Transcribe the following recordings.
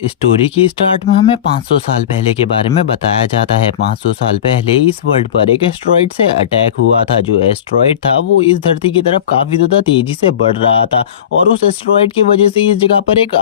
Story की start में हमें 500 साल पहले के बारे में बताया जाता है। 500 साल पहले इस वर्ल्ड पर एक एस्ट्रॉइड से अटैक हुआ था। जो एस्ट्रॉइड था वो इस धरती की तरफ काफी ज्यादा तेजी से बढ़ रहा था और उस एस्ट्रॉइड की वजह से इस जगह पर एक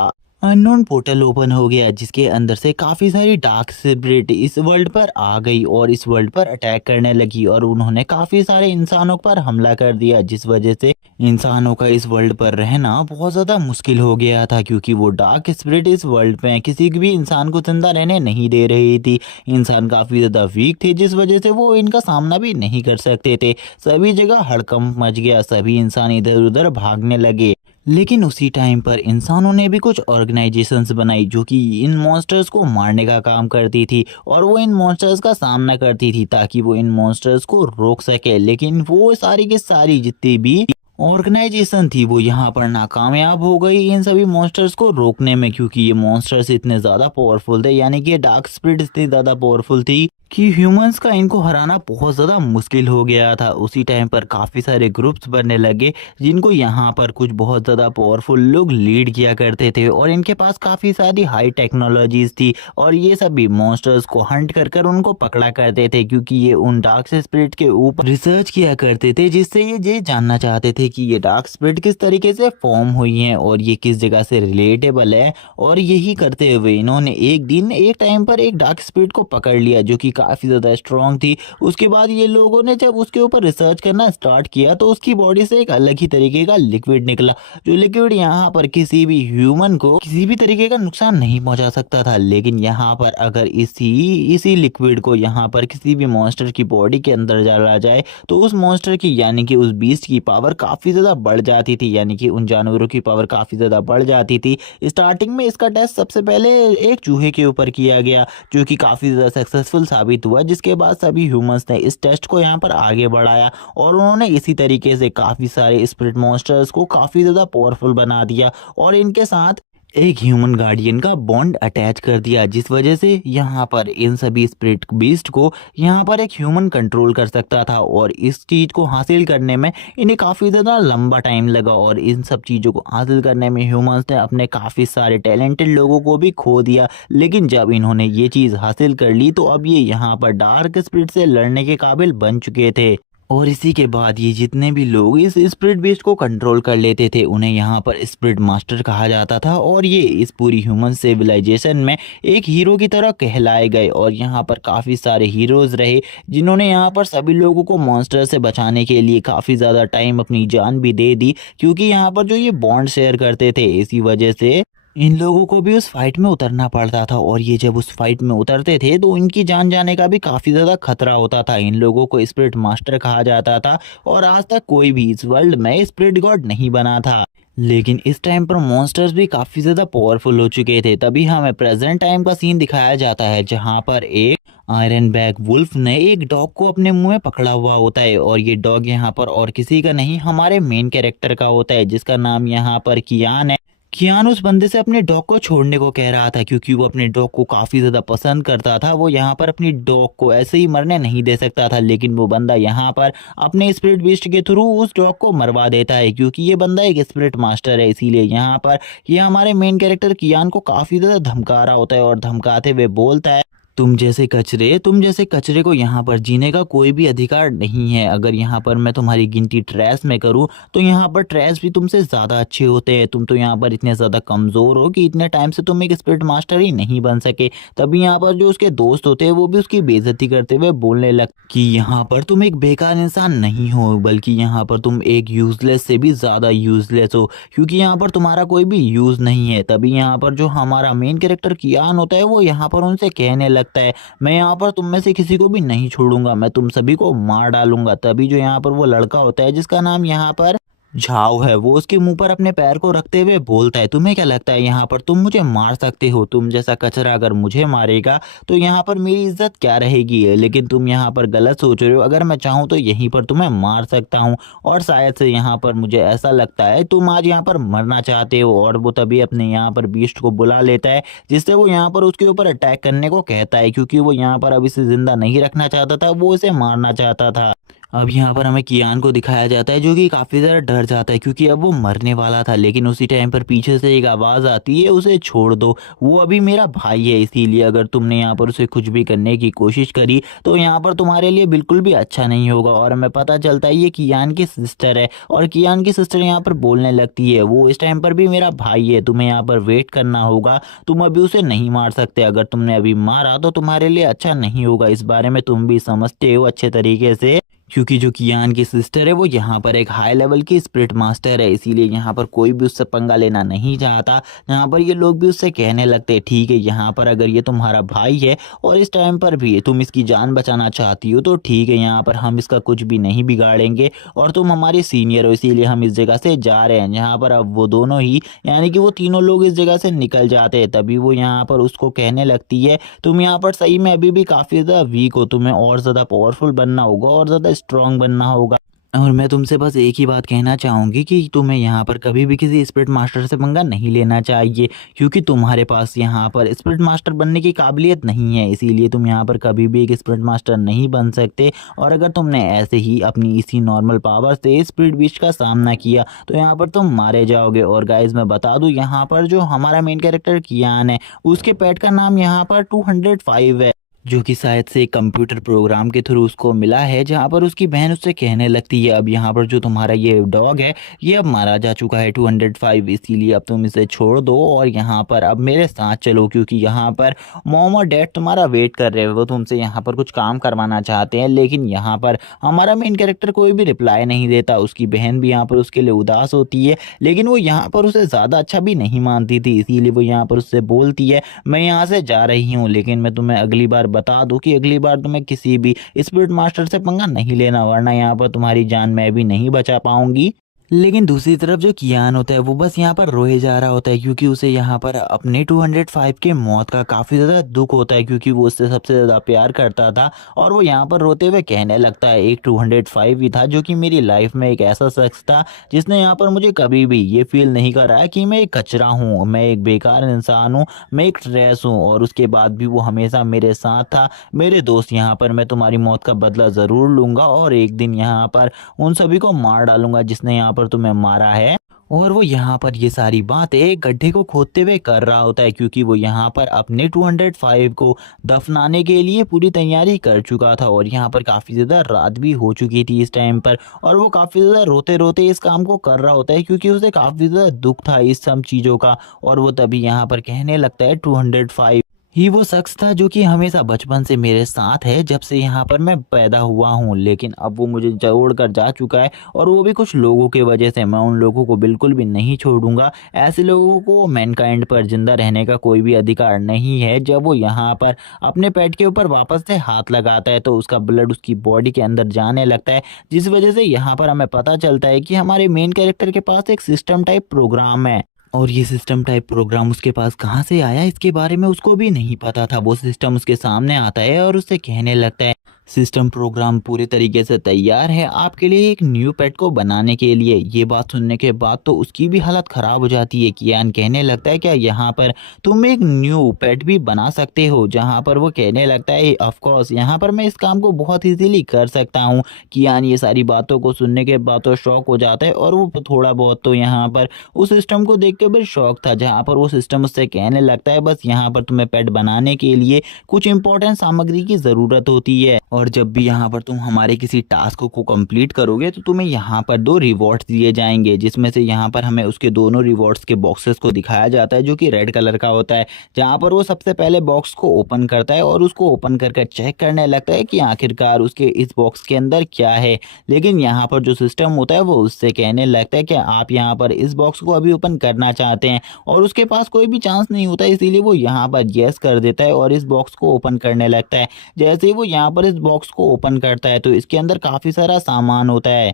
अननोन पोर्टल ओपन हो गया, जिसके अंदर से काफी सारी डार्क स्पिरिट इस वर्ल्ड पर आ गई और इस वर्ल्ड पर अटैक करने लगी और उन्होंने काफी सारे इंसानों पर हमला कर दिया, जिस वजह से इंसानों का इस वर्ल्ड पर रहना बहुत ज़्यादा मुश्किल हो गया था, क्योंकि वो डार्क स्पिरिट इस वर्ल्ड में किसी भी इंसान को जिंदा रहने नहीं दे रही थी। इंसान काफ़ी ज़्यादा वीक थे, जिस वजह से वो इनका सामना भी नहीं कर सकते थे। सभी जगह हड़कंप मच गया, सभी इंसान इधर उधर भागने लगे। लेकिन उसी टाइम पर इंसानों ने भी कुछ ऑर्गेनाइजेशंस बनाई जो कि इन मॉन्स्टर्स को मारने का काम करती थी और वो इन मॉन्स्टर्स का सामना करती थी ताकि वो इन मॉन्स्टर्स को रोक सके। लेकिन वो सारी की सारी जितनी भी ऑर्गेनाइजेशन थी वो यहाँ पर नाकामयाब हो गई इन सभी मॉन्स्टर्स को रोकने में, क्योंकि ये मॉन्स्टर्स इतने ज़्यादा पावरफुल थे, यानी कि डार्क स्पिरिट इतनी ज़्यादा पावरफुल थी कि ह्यूमंस का इनको हराना बहुत ज़्यादा मुश्किल हो गया था। उसी टाइम पर काफ़ी सारे ग्रुप्स बनने लगे जिनको यहाँ पर कुछ बहुत ज़्यादा पावरफुल लोग लीड किया करते थे और इनके पास काफ़ी सारी हाई टेक्नोलॉजीज थी और ये सभी मॉन्स्टर्स को हंट कर कर उनको पकड़ा करते थे, क्योंकि ये उन डार्क स्पिरिट के ऊपर रिसर्च किया करते थे, जिससे ये जानना चाहते थे कि ये डार्क स्पिरिट किस तरीके से फॉर्म हुई हैं और ये किस जगह से रिलेटेबल है। और यही करते हुए इन्होंने एक दिन एक टाइम पर एक डार्क स्पिरिट को पकड़ लिया जो कि काफ़ी ज़्यादा स्ट्रांग थी। उसके बाद ये लोगों ने जब उसके ऊपर रिसर्च करना स्टार्ट किया तो उसकी बॉडी से एक अलग ही तरीके का लिक्विड निकला, जो लिक्विड यहाँ पर किसी भी ह्यूमन को किसी भी तरीके का नुकसान नहीं पहुंचा सकता था। लेकिन यहाँ पर अगर इसी लिक्विड को यहाँ पर किसी भी मॉन्स्टर की बॉडी के अंदर डाला जाए तो उस मॉन्स्टर की यानी कि उस बीस्ट की पावर काफ़ी ज़्यादा बढ़ जाती थी, यानी कि उन जानवरों की पावर काफ़ी ज़्यादा बढ़ जाती थी। स्टार्टिंग में इसका टेस्ट सबसे पहले एक चूहे के ऊपर किया गया जो कि काफ़ी ज़्यादा सक्सेसफुल साबित हुआ, जिसके बाद सभी ह्यूमंस ने इस टेस्ट को यहाँ पर आगे बढ़ाया और उन्होंने इसी तरीके से काफ़ी सारे स्पिरिट मॉन्स्टर्स को काफ़ी ज़्यादा पावरफुल बना दिया और इनके साथ एक ह्यूमन गार्डियन का बॉन्ड अटैच कर दिया, जिस वजह से यहाँ पर इन सभी स्पिरिट बीस्ट को यहाँ पर एक ह्यूमन कंट्रोल कर सकता था और इस चीज़ को हासिल करने में इन्हें काफ़ी ज़्यादा लंबा टाइम लगा और इन सब चीज़ों को हासिल करने में ह्यूमंस ने अपने काफ़ी सारे टैलेंटेड लोगों को भी खो दिया। लेकिन जब इन्होंने ये चीज़ हासिल कर ली तो अब ये यहाँ पर डार्क स्पिरिट से लड़ने के काबिल बन चुके थे और इसी के बाद ये जितने भी लोग इस स्पिरिट बीस्ट को कंट्रोल कर लेते थे उन्हें यहाँ पर स्पिरिट मास्टर कहा जाता था और ये इस पूरी ह्यूमन सिविलाइजेशन में एक हीरो की तरह कहलाए गए और यहाँ पर काफ़ी सारे हीरोज रहे जिन्होंने यहाँ पर सभी लोगों को मॉन्स्टर से बचाने के लिए काफ़ी ज़्यादा टाइम अपनी जान भी दे दी, क्योंकि यहाँ पर जो ये बॉन्ड शेयर करते थे इसी वजह से इन लोगों को भी उस फाइट में उतरना पड़ता था और ये जब उस फाइट में उतरते थे तो इनकी जान जाने का भी काफ़ी ज़्यादा खतरा होता था। इन लोगों को स्पिरिट मास्टर कहा जाता था और आज तक कोई भी इस वर्ल्ड में स्पिरिट गॉड नहीं बना था। लेकिन इस टाइम पर मॉन्स्टर्स भी काफ़ी ज़्यादा पावरफुल हो चुके थे। तभी हमें प्रेजेंट टाइम का सीन दिखाया जाता है जहाँ पर एक आयरन बैक वुल्फ ने एक डॉग को अपने मुंह में पकड़ा हुआ होता है और ये डॉग यहाँ पर और किसी का नहीं हमारे मेन कैरेक्टर का होता है, जिसका नाम यहाँ पर कियान है। कियान उस बंदे से अपने डॉग को छोड़ने को कह रहा था क्योंकि वो अपने डॉग को काफ़ी ज़्यादा पसंद करता था। वो यहाँ पर अपनी डॉग को ऐसे ही मरने नहीं दे सकता था, लेकिन वो बंदा यहाँ पर अपने स्पिरिट बीस्ट के थ्रू उस डॉग को मरवा देता है, क्योंकि ये बंदा एक स्पिरिट मास्टर है। इसीलिए यहाँ पर ये हमारे मेन कैरेक्टर कियान को काफ़ी ज़्यादा धमका रहा होता है और धमकाते हुए बोलता है तुम जैसे कचरे को यहाँ पर जीने का कोई भी अधिकार नहीं है। अगर यहाँ पर मैं तुम्हारी गिनती ट्रैश में करूँ तो यहाँ पर ट्रैश भी तुमसे ज़्यादा अच्छे होते हैं। तुम तो यहाँ पर इतने ज़्यादा कमज़ोर हो कि इतने टाइम से तुम एक स्पिरिट मास्टर ही नहीं बन सके। तभी यहाँ पर जो उसके दोस्त होते हैं वो भी उसकी बेइज्जती करते हुए बोलने लग कि यहाँ पर तुम एक बेकार इंसान नहीं हो, बल्कि यहाँ पर तुम एक यूज़लेस से भी ज़्यादा यूज़लेस हो, क्योंकि यहाँ पर तुम्हारा कोई भी यूज़ नहीं है। तभी यहाँ पर जो हमारा मेन कैरेक्टर कियान होता है वो यहाँ पर उनसे कहने लगता है मैं यहाँ पर तुम में से किसी को भी नहीं छोड़ूंगा, मैं तुम सभी को मार डालूंगा। तभी जो यहाँ पर वो लड़का होता है जिसका नाम यहाँ पर झाव है वो उसके मुंह पर अपने पैर को रखते हुए बोलता है तुम्हें क्या लगता है यहाँ पर तुम मुझे मार सकते हो? तुम जैसा कचरा अगर मुझे मारेगा तो यहाँ पर मेरी इज्जत क्या रहेगी? लेकिन तुम यहाँ पर गलत सोच रहे हो। अगर मैं चाहूँ तो यहीं पर तुम्हें मार सकता हूँ और शायद से यहाँ पर मुझे ऐसा लगता है तुम आज यहाँ पर मरना चाहते हो। और वो तभी अपने यहाँ पर बीस्ट को बुला लेता है जिससे वो यहाँ पर उसके ऊपर अटैक करने को कहता है, क्योंकि वो यहाँ पर अब इसे जिंदा नहीं रखना चाहता था, वो इसे मारना चाहता था। अब यहाँ पर हमें कियान को दिखाया जाता है जो कि काफ़ी ज़्यादा डर जाता है क्योंकि अब वो मरने वाला था, लेकिन उसी टाइम पर पीछे से एक आवाज़ आती है, उसे छोड़ दो, वो अभी मेरा भाई है, इसीलिए अगर तुमने यहाँ पर उसे कुछ भी करने की कोशिश करी तो यहाँ पर तुम्हारे लिए बिल्कुल भी अच्छा नहीं होगा। और हमें पता चलता है ये कियान की सिस्टर है और कियान की सिस्टर यहाँ पर बोलने लगती है वो इस टाइम पर भी मेरा भाई है, तुम्हें यहाँ पर वेट करना होगा, तुम अभी उसे नहीं मार सकते, अगर तुमने अभी मारा तो तुम्हारे लिए अच्छा नहीं होगा, इस बारे में तुम भी समझते हो अच्छे तरीके से। क्योंकि जो कियान की सिस्टर है वो यहाँ पर एक हाई लेवल की स्पिरिट मास्टर है, इसीलिए यहाँ पर कोई भी उससे पंगा लेना नहीं चाहता। यहाँ पर ये लोग भी उससे कहने लगते हैं ठीक है, यहाँ पर अगर ये तुम्हारा भाई है और इस टाइम पर भी तुम इसकी जान बचाना चाहती हो तो ठीक है, यहाँ पर हम इसका कुछ भी नहीं बिगाड़ेंगे और तुम हमारे सीनियर हो, इसीलिए हम इस जगह से जा रहे हैं। यहाँ पर अब वो दोनों ही यानी कि वो तीनों लोग इस जगह से निकल जाते हैं, तभी वो यहाँ पर उसको कहने लगती है तुम यहाँ पर सही में अभी भी काफ़ी ज़्यादा वीक हो, तुम्हें और ज़्यादा पावरफुल बनना होगा और ज़्यादा स्ट्रांग बनना होगा। और मैं तुमसे बस एक ही बात कहना चाहूँगी कि तुम्हें यहाँ पर कभी भी किसी स्पिरिट मास्टर से पंगा नहीं लेना चाहिए, क्योंकि तुम्हारे पास यहाँ पर स्पिरिट मास्टर बनने की काबिलियत नहीं है, इसीलिए तुम यहाँ पर कभी भी एक स्पिरिट मास्टर नहीं बन सकते। और अगर तुमने ऐसे ही अपनी इसी नॉर्मल पावर से स्पिरिट बीस्ट का सामना किया तो यहाँ पर तुम मारे जाओगे। और गाइज मैं बता दूँ यहाँ पर जो हमारा मेन कैरेक्टर कियान है उसके पेट का नाम यहाँ पर 205 है, जो कि शायद से एक कंप्यूटर प्रोग्राम के थ्रू उसको मिला है, जहाँ पर उसकी बहन उससे कहने लगती है अब यहाँ पर जो तुम्हारा ये डॉग है ये अब मारा जा चुका है 205, इसीलिए अब तुम इसे छोड़ दो और यहाँ पर अब मेरे साथ चलो, क्योंकि यहाँ पर मॉम और डैड तुम्हारा वेट कर रहे हैं, वो तुमसे यहाँ पर कुछ काम करवाना चाहते हैं। लेकिन यहाँ पर हमारा मेन कैरेक्टर कोई भी रिप्लाई नहीं देता, उसकी बहन भी यहाँ पर उसके लिए उदास होती है, लेकिन वो यहाँ पर उसे ज़्यादा अच्छा भी नहीं मानती थी, इसीलिए वो यहाँ पर उससे बोलती है मैं यहाँ से जा रही हूँ, लेकिन मैं तुम्हें अगली बार बता दूं कि अगली बार तुम्हें किसी भी स्पिरिट मास्टर से पंगा नहीं लेना, वरना यहाँ पर तुम्हारी जान मैं भी नहीं बचा पाऊंगी। लेकिन दूसरी तरफ जो कियान होता है वो बस यहाँ पर रोए जा रहा होता है, क्योंकि उसे यहाँ पर अपने 205 के मौत का काफ़ी ज़्यादा दुख होता है, क्योंकि वो उससे सबसे ज़्यादा प्यार करता था। और वो यहाँ पर रोते हुए कहने लगता है एक 205 ही था जो कि मेरी लाइफ में एक ऐसा शख्स था जिसने यहाँ पर मुझे कभी भी ये फील नहीं कराया कि मैं एक कचरा हूँ, मैं एक बेकार इंसान हूँ, मैं एक ट्रेस हूँ, और उसके बाद भी वो हमेशा मेरे साथ था। मेरे दोस्त यहाँ पर मैं तुम्हारी मौत का बदला ज़रूर लूँगा और एक दिन यहाँ पर उन सभी को मार डालूंगा जिसने यहाँ पर तुम्हें मारा है। और वो यहाँ पर ये सारी बातें एक गड्ढे को खोदते हुए कर रहा होता है, क्योंकि वो यहाँ पर अपने 205 को दफनाने के लिए पूरी तैयारी कर चुका था। और यहाँ पर काफ़ी ज़्यादा रात भी हो चुकी थी इस टाइम पर, और वो काफ़ी ज़्यादा रोते रोते इस काम को कर रहा होता है, क्योंकि उसे काफ़ी ज़्यादा दुख था इस सब चीज़ों का। और वो तभी यहाँ पर कहने लगता है 205 ही वो शख्स था जो कि हमेशा बचपन से मेरे साथ है, जब से यहाँ पर मैं पैदा हुआ हूँ, लेकिन अब वो मुझे छोड़ कर जा चुका है, और वो भी कुछ लोगों की वजह से। मैं उन लोगों को बिल्कुल भी नहीं छोड़ूंगा, ऐसे लोगों को मैनकाइंड पर जिंदा रहने का कोई भी अधिकार नहीं है। जब वो यहाँ पर अपने पेट के ऊपर वापस से हाथ लगाता है तो उसका ब्लड उसकी बॉडी के अंदर जाने लगता है, जिस वजह से यहाँ पर हमें पता चलता है कि हमारे मेन कैरेक्टर के पास एक सिस्टम टाइप प्रोग्राम है। और ये सिस्टम टाइप प्रोग्राम उसके पास कहाँ से आया इसके बारे में उसको भी नहीं पता था। वो सिस्टम उसके सामने आता है और उससे कहने लगता है सिस्टम प्रोग्राम पूरे तरीके से तैयार है आपके लिए एक न्यू पेट को बनाने के लिए। ये बात सुनने के बाद तो उसकी भी हालत ख़राब हो जाती है। कियान कहने लगता है क्या यहाँ पर तुम एक न्यू पेट भी बना सकते हो, जहाँ पर वो कहने लगता है ऑफ कोर्स यहाँ पर मैं इस काम को बहुत इजीली कर सकता हूँ। कियान ये सारी बातों को सुनने के बाद तो शॉक हो जाता है, और वो थोड़ा बहुत तो यहाँ पर उस सिस्टम को देख के भी शौक था, जहाँ पर वो सिस्टम उससे कहने लगता है बस यहाँ पर तुम्हें पेट बनाने के लिए कुछ इंपॉर्टेंट सामग्री की ज़रूरत होती है, और जब भी यहाँ पर तुम हमारे किसी टास्क को कंप्लीट करोगे तो तुम्हें यहाँ पर 2 रिवॉर्ड्स दिए जाएंगे, जिसमें से यहाँ पर हमें उसके दोनों रिवॉर्ड्स के बॉक्सेस को दिखाया जाता है जो कि रेड कलर का होता है। जहाँ पर वो सबसे पहले बॉक्स को ओपन करता है और उसको ओपन करके चेक करने लगता है कि आखिरकार उसके इस बॉक्स के अंदर क्या है। लेकिन यहाँ पर जो सिस्टम होता है वो उससे कहने लगता है कि आप यहाँ पर इस बॉक्स को अभी ओपन करना चाहते हैं, और उसके पास कोई भी चांस नहीं होता, इसीलिए वो यहाँ पर यस कर देता है और इस बॉक्स को ओपन करने लगता है। जैसे ही वो यहाँ पर इस बॉक्स को ओपन करता है तो इसके अंदर काफ़ी सारा सामान होता है,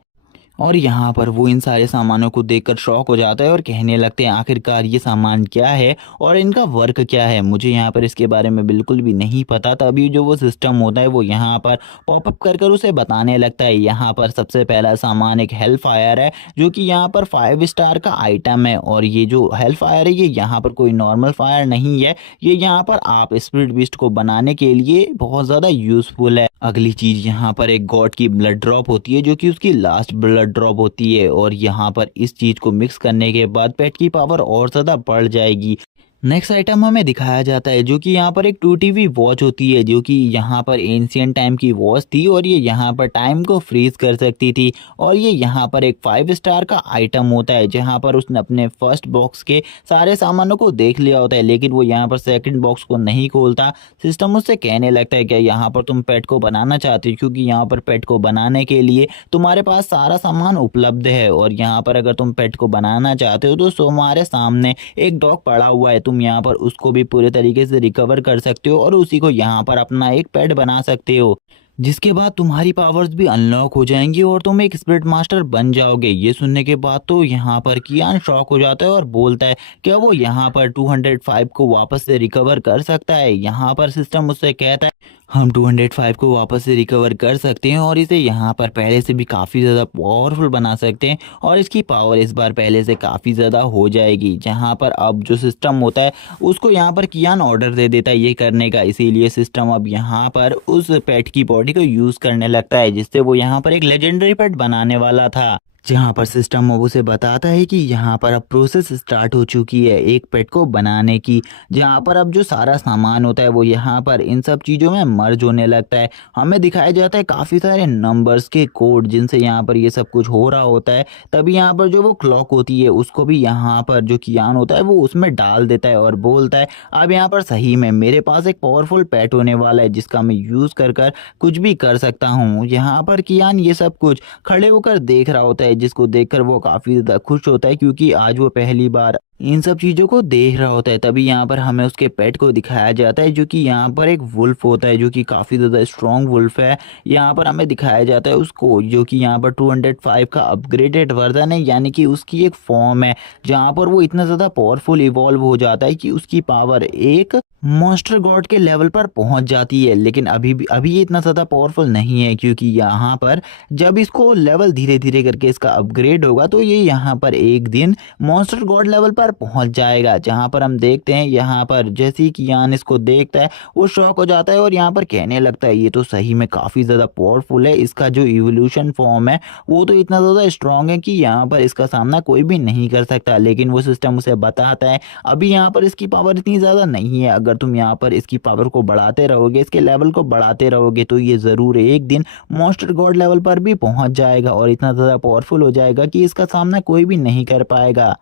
और यहाँ पर वो इन सारे सामानों को देखकर शॉक हो जाता है और कहने लगते हैं आखिरकार ये सामान क्या है और इनका वर्क क्या है, मुझे यहाँ पर इसके बारे में बिल्कुल भी नहीं पता। तभी जो वो सिस्टम होता है वो यहाँ पर पॉपअप कर कर उसे बताने लगता है। यहाँ पर सबसे पहला सामान एक हेल फायर है जो कि यहाँ पर 5 स्टार का आइटम है, और ये जो हेल फायर है ये यहाँ पर कोई नॉर्मल फायर नहीं है, ये यहाँ पर आप स्पिरिट बीस्ट को बनाने के लिए बहुत ज़्यादा यूज़फुल है। अगली चीज़ यहाँ पर एक गॉड की ब्लड ड्रॉप होती है जो कि उसकी लास्ट ब्लड ड्रॉप होती है और यहाँ पर इस चीज़ को मिक्स करने के बाद पेट की पावर और ज़्यादा बढ़ जाएगी। नेक्स्ट आइटम हमें दिखाया जाता है जो कि यहाँ पर एक टूटी हुई वॉच होती है जो कि यहाँ पर एंशियंट टाइम की वॉच थी और ये यहाँ पर टाइम को फ्रीज कर सकती थी और ये यहाँ पर एक 5 स्टार का आइटम होता है जहाँ पर उसने अपने फर्स्ट बॉक्स के सारे सामानों को देख लिया होता है लेकिन वो यहाँ पर सेकंड बॉक्स को नहीं खोलता। सिस्टम उससे कहने लगता है कि यहाँ पर तुम पेट को बनाना चाहते हो क्योंकि यहाँ पर पेट को बनाने के लिए तुम्हारे पास सारा सामान उपलब्ध है और यहाँ पर अगर तुम पेट को बनाना चाहते हो तो तुम्हारे सामने एक डॉग पड़ा हुआ है, तुम यहाँ पर उसको भी पूरे तरीके से रिकवर कर सकते हो और उसी को यहाँ पर अपना एक पेट बना सकते हो जिसके बाद तुम्हारी पावर्स भी अनलॉक हो जाएंगी और तुम एक स्पिरिट मास्टर बन जाओगे। ये सुनने के बाद तो यहाँ पर कियान शॉक हो जाता है और बोलता है कि वो यहाँ पर 205 को वापस से रिकवर कर सकता है। यहाँ पर सिस्टम उससे कहता है हम 205 को वापस से रिकवर कर सकते हैं और इसे यहाँ पर पहले से भी काफ़ी ज़्यादा पावरफुल बना सकते हैं और इसकी पावर इस बार पहले से काफ़ी ज़्यादा हो जाएगी। जहाँ पर अब जो सिस्टम होता है उसको यहाँ पर कियान ऑर्डर दे देता है ये करने का, इसीलिए सिस्टम अब यहाँ पर उस पेट की बॉडी को यूज़ करने लगता है जिससे वो यहाँ पर एक लेजेंडरी पेट बनाने वाला था। जहाँ पर सिस्टम अब उसे बताता है कि यहाँ पर अब प्रोसेस स्टार्ट हो चुकी है एक पेट को बनाने की, जहाँ पर अब जो सारा सामान होता है वो यहाँ पर इन सब चीज़ों में मर्ज होने लगता है। हमें दिखाया जाता है काफ़ी सारे नंबर्स के कोड जिनसे यहाँ पर ये सब कुछ हो रहा होता है। तभी यहाँ पर जो वो क्लॉक होती है उसको भी यहाँ पर जो कियान होता है वो उसमें डाल देता है और बोलता है अब यहाँ पर सही में मेरे पास एक पावरफुल पेट होने वाला है जिसका मैं यूज़ कर कर कुछ भी कर सकता हूँ। यहाँ पर कियान ये सब कुछ खड़े होकर देख रहा होता है जिसको देखकर वो काफ़ी ज़्यादा खुश होता है क्योंकि आज वो पहली बार इन सब चीज़ों को देख रहा होता है। तभी यहाँ पर हमें उसके पेट को दिखाया जाता है जो कि यहाँ पर एक वुल्फ होता है जो कि काफ़ी ज़्यादा स्ट्रॉन्ग वुल्फ है। यहाँ पर हमें दिखाया जाता है उसको जो कि यहाँ पर 205 का अपग्रेडेड वर्जन है यानी कि उसकी एक फॉर्म है जहाँ पर वो इतना ज़्यादा पावरफुल इवॉल्व हो जाता है कि उसकी पावर एक मॉन्स्टर गॉड के लेवल पर पहुंच जाती है। लेकिन अभी ये इतना ज़्यादा पावरफुल नहीं है क्योंकि यहाँ पर जब इसको लेवल धीरे धीरे करके इसका अपग्रेड होगा तो ये यहाँ पर एक दिन मॉन्स्टर गॉड लेवल पर पहुंच जाएगा। जहाँ पर हम देखते हैं यहाँ पर जैसे ही कियान इसको देखता है वो शॉक हो जाता है और यहाँ पर कहने लगता है ये तो सही में काफ़ी ज़्यादा पावरफुल है, इसका जो इवोल्यूशन फॉर्म है वो तो इतना ज़्यादा स्ट्रॉन्ग है कि यहाँ पर इसका सामना कोई भी नहीं कर सकता। लेकिन वो सिस्टम उसे बताता है अभी यहाँ पर इसकी पावर इतनी ज़्यादा नहीं है, अगर तुम यहाँ पर इसकी पावर को बढ़ाते रहोगे इसके लेवल को बढ़ाते रहोगे तो ये ज़रूर एक दिन मॉन्स्टर गॉड लेवल पर भी पहुँच जाएगा और इतना ज़्यादा पावरफुल हो जाएगा कि इसका सामना कोई भी नहीं कर पाएगा।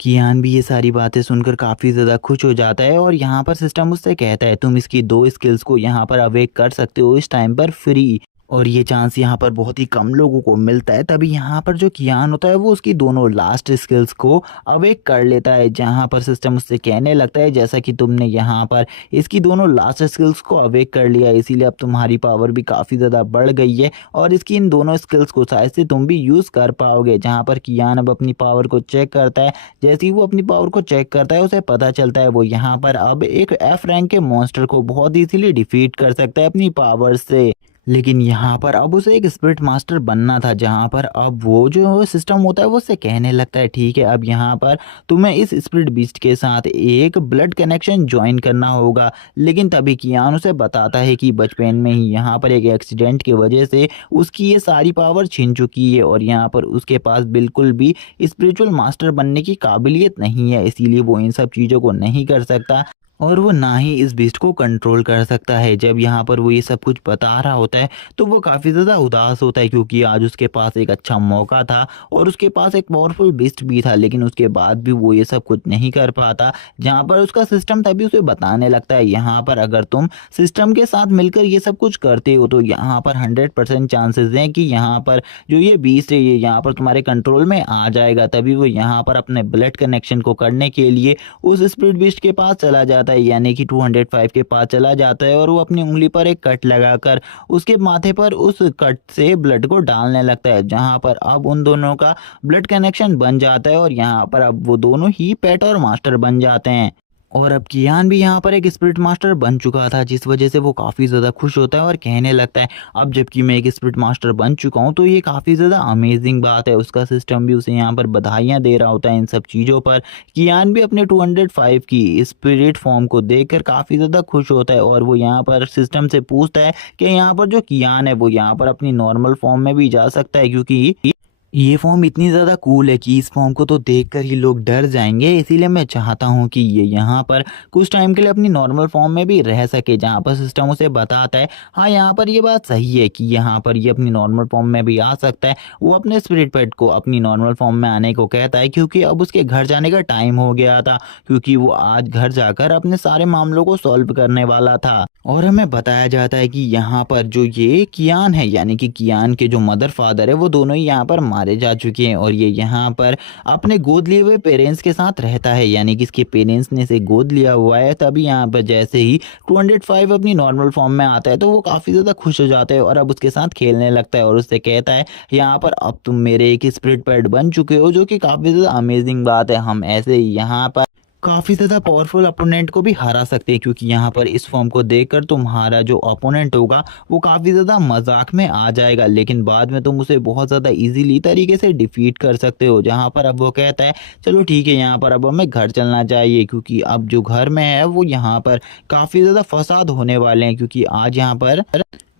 कियान भी ये सारी बातें सुनकर काफ़ी ज़्यादा खुश हो जाता है और यहाँ पर सिस्टम उससे कहता है तुम इसकी 2 स्किल्स को यहाँ पर अवेक कर सकते हो इस टाइम पर फ्री और ये चांस यहाँ पर बहुत ही कम लोगों को मिलता है। तभी यहाँ पर जो कियान होता है वो उसकी दोनों लास्ट स्किल्स को अवेक कर लेता है जहाँ पर सिस्टम उससे कहने लगता है जैसा कि तुमने यहाँ पर इसकी दोनों लास्ट स्किल्स को अवेक कर लिया इसीलिए अब तुम्हारी पावर भी काफ़ी ज़्यादा बढ़ गई है और इसकी इन दोनों स्किल्स को शायद से तुम भी यूज़ कर पाओगे। जहाँ पर कियान अब अपनी पावर को चेक करता है, जैसे ही वो अपनी पावर को चेक करता है उसे पता चलता है वो यहाँ पर अब एक F रैंक के मॉन्स्टर को बहुत ईजीली डिफीट कर सकता है अपनी पावर से। लेकिन यहाँ पर अब उसे एक स्पिरिट मास्टर बनना था जहाँ पर अब वो जो सिस्टम होता है वो उससे कहने लगता है ठीक है अब यहाँ पर तुम्हें इस स्पिरिट बीस्ट के साथ एक ब्लड कनेक्शन ज्वाइन करना होगा। लेकिन तभी कियान उसे बताता है कि बचपन में ही यहाँ पर एक एक्सीडेंट की वजह से उसकी ये सारी पावर छिन चुकी है और यहाँ पर उसके पास बिल्कुल भी स्पिरिचुअल मास्टर बनने की काबिलियत नहीं है, इसीलिए वो इन सब चीज़ों को नहीं कर सकता और वो ना ही इस बीस्ट को कंट्रोल कर सकता है। जब यहाँ पर वो ये सब कुछ बता रहा होता है तो वो काफ़ी ज़्यादा उदास होता है क्योंकि आज उसके पास एक अच्छा मौका था और उसके पास एक पावरफुल बीस्ट भी था, लेकिन उसके बाद भी वो ये सब कुछ नहीं कर पाता। जहाँ पर उसका सिस्टम तभी उसे बताने लगता है यहाँ पर अगर तुम सिस्टम के साथ मिलकर ये सब कुछ करते हो तो यहाँ पर 100% चांसेस हैं कि यहाँ पर जो ये बीस्ट है ये यहाँ पर तुम्हारे कंट्रोल में आ जाएगा। तभी वो यहाँ पर अपने ब्लड कनेक्शन को करने के लिए उस स्पिरिट बीस्ट के पास चला जाता है यानी कि 205 के पास चला जाता है और वो अपनी उंगली पर एक कट लगाकर उसके माथे पर उस कट से ब्लड को डालने लगता है। जहां पर अब उन दोनों का ब्लड कनेक्शन बन जाता है और यहाँ पर अब वो दोनों ही पेट और मास्टर बन जाते हैं। और अब कियान भी यहाँ पर एक स्पिरिट मास्टर बन चुका था, जिस वजह से वो काफ़ी ज़्यादा खुश होता है और कहने लगता है अब जबकि मैं एक स्पिरिट मास्टर बन चुका हूँ तो ये काफ़ी ज़्यादा अमेजिंग बात है। उसका सिस्टम भी उसे यहाँ पर बधाइयाँ दे रहा होता है इन सब चीज़ों पर। कियान भी अपने 205 की स्पिरिट फॉर्म को देखकर काफ़ी ज़्यादा खुश होता है और वो यहाँ पर सिस्टम से पूछता है कि यहाँ पर जो कियान है वो यहाँ पर अपनी नॉर्मल फॉर्म में भी जा सकता है, क्योंकि ये फ़ॉर्म इतनी ज़्यादा कूल है कि इस फ़ॉर्म को तो देखकर ही लोग डर जाएँगे। इसीलिए मैं चाहता हूँ कि ये यहाँ पर कुछ टाइम के लिए अपनी नॉर्मल फ़ॉर्म में भी रह सके, जहाँ पर सिस्टम उसे बताता है हाँ, यहाँ पर ये बात सही है कि यहाँ पर ये अपनी नॉर्मल फ़ॉर्म में भी आ सकता है। वो अपने स्पिरिट पेट को अपनी नॉर्मल फ़ॉर्म में आने को कहता है, क्योंकि अब उसके घर जाने का टाइम हो गया था, क्योंकि वो आज घर जाकर अपने सारे मामलों को सॉल्व करने वाला था। और हमें बताया जाता है कि यहाँ पर जो ये कियान है, यानी कि कियान के जो मदर फादर है, वो दोनों ही यहाँ पर मारे जा चुके हैं और ये यहाँ पर अपने गोद लिए हुए पेरेंट्स के साथ रहता है, यानी कि इसके पेरेंट्स ने इसे गोद लिया हुआ है। तभी यहाँ पर जैसे ही 205 अपनी नॉर्मल फॉर्म में आता है तो वो काफ़ी ज़्यादा खुश हो जाता है और अब उसके साथ खेलने लगता है और उससे कहता है यहाँ पर अब तुम मेरे एक स्पिरिट पेट बन चुके हो, जो कि काफ़ी ज़्यादा अमेजिंग बात है। हम ऐसे ही यहाँ पर काफ़ी ज़्यादा पावरफुल अपोनेंट को भी हरा सकते हैं, क्योंकि यहाँ पर इस फॉर्म को देखकर तुम्हारा जो अपोनेंट होगा वो काफ़ी ज़्यादा मजाक में आ जाएगा, लेकिन बाद में तुम उसे बहुत ज़्यादा इजीली तरीके से डिफीट कर सकते हो। जहाँ पर अब वो कहता है चलो ठीक है, यहाँ पर अब हमें घर चलना चाहिए, क्योंकि अब जो घर में है वो यहाँ पर काफ़ी ज़्यादा फसाद होने वाले हैं, क्योंकि आज यहाँ पर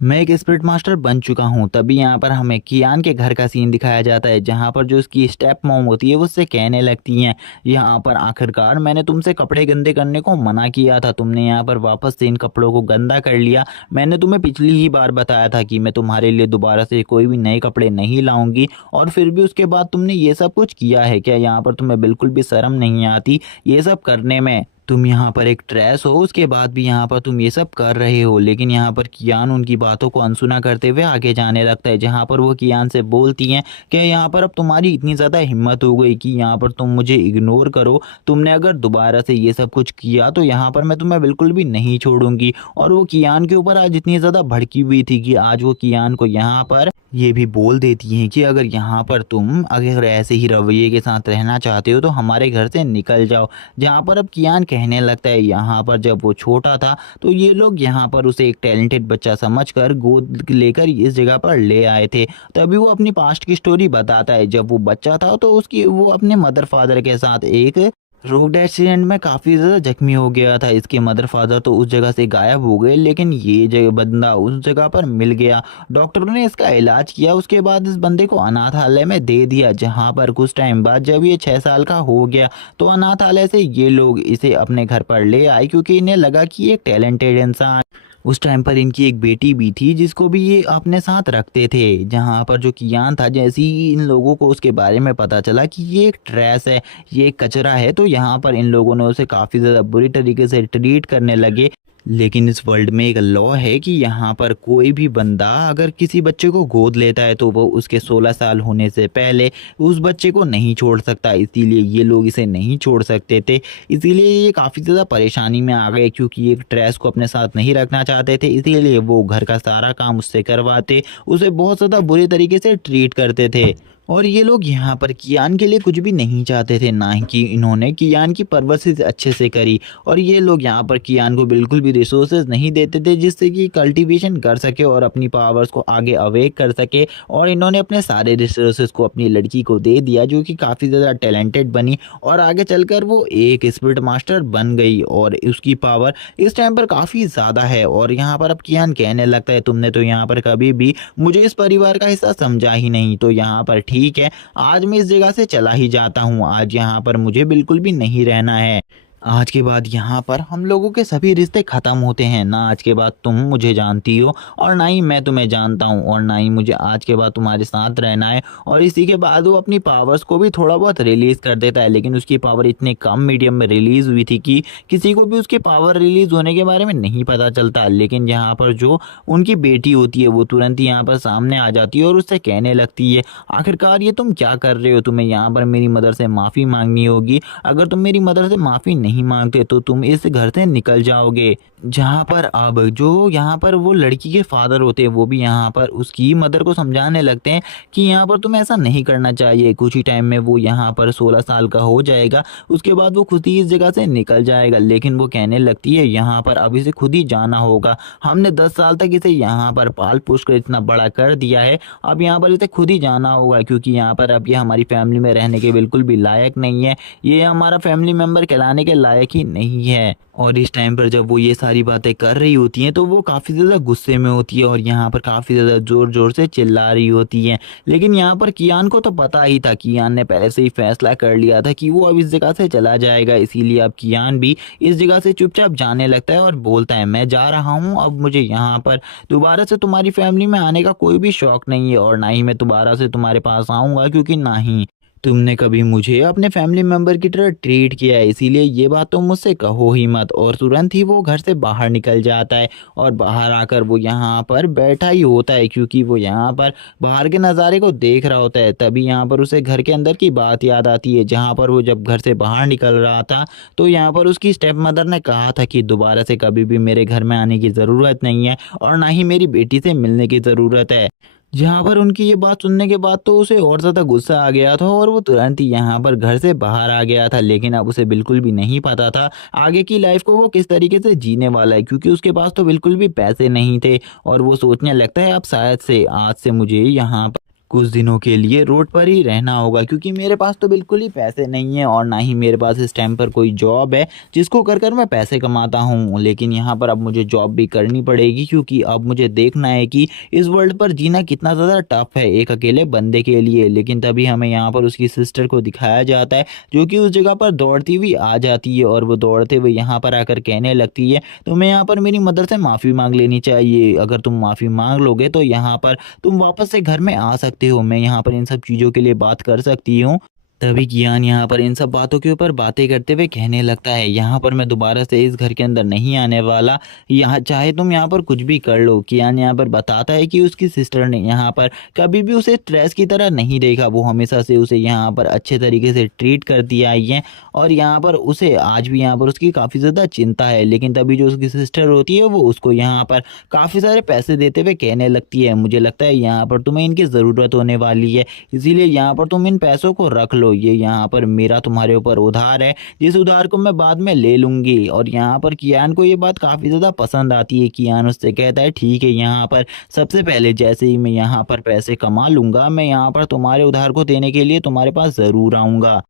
मैं एक स्पिरिट मास्टर बन चुका हूँ। तभी यहाँ पर हमें कियान के घर का सीन दिखाया जाता है, जहाँ पर जो उसकी स्टेप मॉम होती है वो उससे कहने लगती हैं यहाँ पर आखिरकार मैंने तुमसे कपड़े गंदे करने को मना किया था, तुमने यहाँ पर वापस से इन कपड़ों को गंदा कर लिया। मैंने तुम्हें पिछली ही बार बताया था कि मैं तुम्हारे लिए दोबारा से कोई भी नए कपड़े नहीं लाऊंगी, और फिर भी उसके बाद तुमने ये सब कुछ किया है क्या? यहाँ पर तुम्हें बिल्कुल भी शर्म नहीं आती ये सब करने में? तुम यहाँ पर एक ट्रैश हो, उसके बाद भी यहाँ पर तुम ये सब कर रहे हो। लेकिन यहाँ पर कियान उनकी बातों को अनसुना करते हुए आगे जाने लगता है, जहाँ पर वो कियान से बोलती हैं कि यहाँ पर अब तुम्हारी इतनी ज़्यादा हिम्मत हो गई कि यहाँ पर तुम मुझे इग्नोर करो, तुमने अगर दोबारा से ये सब कुछ किया तो यहाँ पर मैं तुम्हें बिल्कुल भी नहीं छोड़ूंगी। और वो कियान के ऊपर आज इतनी ज़्यादा भड़की हुई थी कि आज वो कियान को यहाँ पर ये भी बोल देती हैं कि अगर यहाँ पर तुम अगर ऐसे ही रवैये के साथ रहना चाहते हो तो हमारे घर से निकल जाओ। जहाँ पर अब कियान कहने लगता है यहाँ पर जब वो छोटा था तो ये लोग यहाँ पर उसे एक टैलेंटेड बच्चा समझकर गोद लेकर इस जगह पर ले आए थे। तभी वो अपनी पास्ट की स्टोरी बताता है, जब वो बच्चा था तो उसकी वो अपने मदर फादर के साथ एक रोड एक्सीडेंट में काफ़ी ज़्यादा जख्मी हो गया था। इसके मदर फादर तो उस जगह से गायब हो गए, लेकिन ये जगह बंदा उस जगह पर मिल गया। डॉक्टरों ने इसका इलाज किया, उसके बाद इस बंदे को अनाथालय में दे दिया, जहाँ पर कुछ टाइम बाद जब ये 6 साल का हो गया तो अनाथालय से ये लोग इसे अपने घर पर ले आए, क्योंकि इन्हें लगा कि ये एक टैलेंटेड इंसान। उस टाइम पर इनकी एक बेटी भी थी जिसको भी ये अपने साथ रखते थे। जहाँ पर जो कियान था, जैसे ही इन लोगों को उसके बारे में पता चला कि ये एक ट्रैश है, ये एक कचरा है, तो यहाँ पर इन लोगों ने उसे काफ़ी ज़्यादा बुरी तरीके से ट्रीट करने लगे। लेकिन इस वर्ल्ड में एक लॉ है कि यहाँ पर कोई भी बंदा अगर किसी बच्चे को गोद लेता है तो वो उसके 16 साल होने से पहले उस बच्चे को नहीं छोड़ सकता। इसीलिए ये लोग इसे नहीं छोड़ सकते थे। इसीलिए ये काफ़ी ज़्यादा परेशानी में आ गए, क्योंकि ये ट्रैश को अपने साथ नहीं रखना चाहते थे। इसीलिए वो घर का सारा काम उससे करवाते, उसे बहुत ज़्यादा बुरे तरीके से ट्रीट करते थे। और ये लोग यहाँ पर कियान के लिए कुछ भी नहीं चाहते थे, ना ही कि इन्होंने कियान की परवरिश अच्छे से करी। और ये लोग यहाँ पर कियान को बिल्कुल भी रिसोर्सेज नहीं देते थे जिससे कि कल्टीवेशन कर सके और अपनी पावर्स को आगे अवेक कर सके। और इन्होंने अपने सारे रिसोर्सेज को अपनी लड़की को दे दिया, जो कि काफ़ी ज़्यादा टैलेंटेड बनी और आगे चलकर वो एक स्पिरिट मास्टर बन गई। और उसकी पावर इस टाइम पर काफ़ी ज़्यादा है। और यहाँ पर अब कियान कहने लगता है तुमने तो यहाँ पर कभी भी मुझे इस परिवार का हिस्सा समझा ही नहीं, तो यहाँ पर ठीक है, आज मैं इस जगह से चला ही जाता हूँ। आज यहाँ पर मुझे बिल्कुल भी नहीं रहना है। आज के बाद यहाँ पर हम लोगों के सभी रिश्ते ख़त्म होते हैं। ना आज के बाद तुम मुझे जानती हो और ना ही मैं तुम्हें जानता हूँ, और ना ही मुझे आज के बाद तुम्हारे साथ रहना है। और इसी के बाद वो अपनी पावर्स को भी थोड़ा बहुत रिलीज़ कर देता है, लेकिन उसकी पावर इतने कम मीडियम में रिलीज़ हुई थी कि किसी को भी उसकी पावर रिलीज़ होने के बारे में नहीं पता चलता। लेकिन यहाँ पर जो उनकी बेटी होती है वो तुरंत ही यहाँ पर सामने आ जाती है और उससे कहने लगती है आखिरकार ये तुम क्या कर रहे हो, तुम्हें यहाँ पर मेरी मदर से माफ़ी मांगनी होगी। अगर तुम मेरी मदर से माफ़ी नहीं मांगते तो तुम इस घर से निकल जाओगे। जहाँ पर अब जो यहाँ पर वो लड़की के फादर होते हैं वो भी यहाँ पर उसकी मदर को समझाने लगते हैं कि यहाँ पर तुम्हें ऐसा नहीं करना चाहिए। कुछ ही टाइम में वो यहाँ पर 16 साल का हो जाएगा, उसके बाद वो खुद ही इस जगह से निकल जाएगा। लेकिन वो कहने लगती है यहाँ पर अब इसे खुद ही जाना होगा, हमने 10 साल तक इसे यहाँ पर पाल पोस कर इतना बड़ा कर दिया है, अब यहाँ पर इसे खुद ही जाना होगा क्योंकि यहाँ पर अब ये हमारी फैमिली में रहने के बिल्कुल भी लायक नहीं है, ये हमारा फैमिली मेम्बर कहलाने के लायक ही नहीं है। और इस टाइम पर जब वो ये सारी बातें कर रही होती हैं तो वो काफ़ी ज़्यादा गुस्से में होती है और यहाँ पर काफ़ी ज़्यादा ज़ोर ज़ोर से चिल्ला रही होती है। लेकिन यहाँ पर कियान को तो पता ही था, कियान ने पहले से ही फैसला कर लिया था कि वो अब इस जगह से चला जाएगा, इसीलिए अब कियान भी इस जगह से चुपचाप जाने लगता है और बोलता है मैं जा रहा हूँ, अब मुझे यहाँ पर दोबारा से तुम्हारी फैमिली में आने का कोई भी शौक नहीं है और ना ही मैं दोबारा से तुम्हारे पास आऊँगा, क्योंकि ना ही तुमने कभी मुझे अपने फैमिली मेंबर की तरह ट्रीट किया है, इसीलिए ये बात तुम मुझसे कहो ही मत। और तुरंत ही वो घर से बाहर निकल जाता है और बाहर आकर वो यहाँ पर बैठा ही होता है क्योंकि वो यहाँ पर बाहर के नज़ारे को देख रहा होता है। तभी यहाँ पर उसे घर के अंदर की बात याद आती है, जहाँ पर वो जब घर से बाहर निकल रहा था तो यहाँ पर उसकी स्टेप मदर ने कहा था कि दोबारा से कभी भी मेरे घर में आने की ज़रूरत नहीं है और ना ही मेरी बेटी से मिलने की ज़रूरत है। जहाँ पर उनकी ये बात सुनने के बाद तो उसे और ज़्यादा गुस्सा आ गया था और वो तुरंत ही यहाँ पर घर से बाहर आ गया था। लेकिन अब उसे बिल्कुल भी नहीं पता था आगे की लाइफ को वो किस तरीके से जीने वाला है, क्योंकि उसके पास तो बिल्कुल भी पैसे नहीं थे और वो सोचने लगता है अब शायद से आज से मुझे यहाँ पर कुछ दिनों के लिए रोड पर ही रहना होगा, क्योंकि मेरे पास तो बिल्कुल ही पैसे नहीं है और ना ही मेरे पास इस टाइम पर कोई जॉब है जिसको कर कर मैं पैसे कमाता हूँ। लेकिन यहाँ पर अब मुझे जॉब भी करनी पड़ेगी क्योंकि अब मुझे देखना है कि इस वर्ल्ड पर जीना कितना ज़्यादा टफ है एक अकेले बंदे के लिए। लेकिन तभी हमें यहाँ पर उसकी सिस्टर को दिखाया जाता है जो कि उस जगह पर दौड़ती हुई आ जाती है और वो दौड़ते हुए यहाँ पर आकर कहने लगती है तुम्हें यहाँ पर मेरी मदर से माफ़ी मांग लेनी चाहिए, अगर तुम माफ़ी मांग लोगे तो यहाँ पर तुम वापस से घर में आ सकते हो, मैं यहाँ पर इन सब चीज़ों के लिए बात कर सकती हूँ। तभी कियान यहाँ पर इन सब बातों के ऊपर बातें करते हुए कहने लगता है यहाँ पर मैं दोबारा से इस घर के अंदर नहीं आने वाला, यहाँ चाहे तुम यहाँ पर कुछ भी कर लो। कियान यहाँ पर बताता है कि उसकी सिस्टर ने यहाँ पर कभी भी उसे स्ट्रेस की तरह नहीं देखा, वो हमेशा से उसे यहाँ पर अच्छे तरीके से ट्रीट करती आई है और यहाँ पर उसे आज भी यहाँ पर उसकी काफ़ी ज़्यादा चिंता है। लेकिन तभी जो उसकी सिस्टर होती है वो उसको यहाँ पर काफ़ी सारे पैसे देते हुए कहने लगती है मुझे लगता है यहाँ पर तुम्हें इनकी ज़रूरत होने वाली है, इसीलिए यहाँ पर तुम इन पैसों को रख लो, ये यहाँ पर मेरा तुम्हारे ऊपर उधार है, जिस उधार को मैं बाद में ले लूँगी। और यहाँ पर कियान को ये बात काफ़ी ज़्यादा पसंद आती है। कियान उससे कहता है ठीक है, यहाँ पर सबसे पहले जैसे ही मैं यहाँ पर पैसे कमा लूँगा मैं यहाँ पर तुम्हारे उधार को देने के लिए तुम्हारे पास ज़रूर आऊँगा।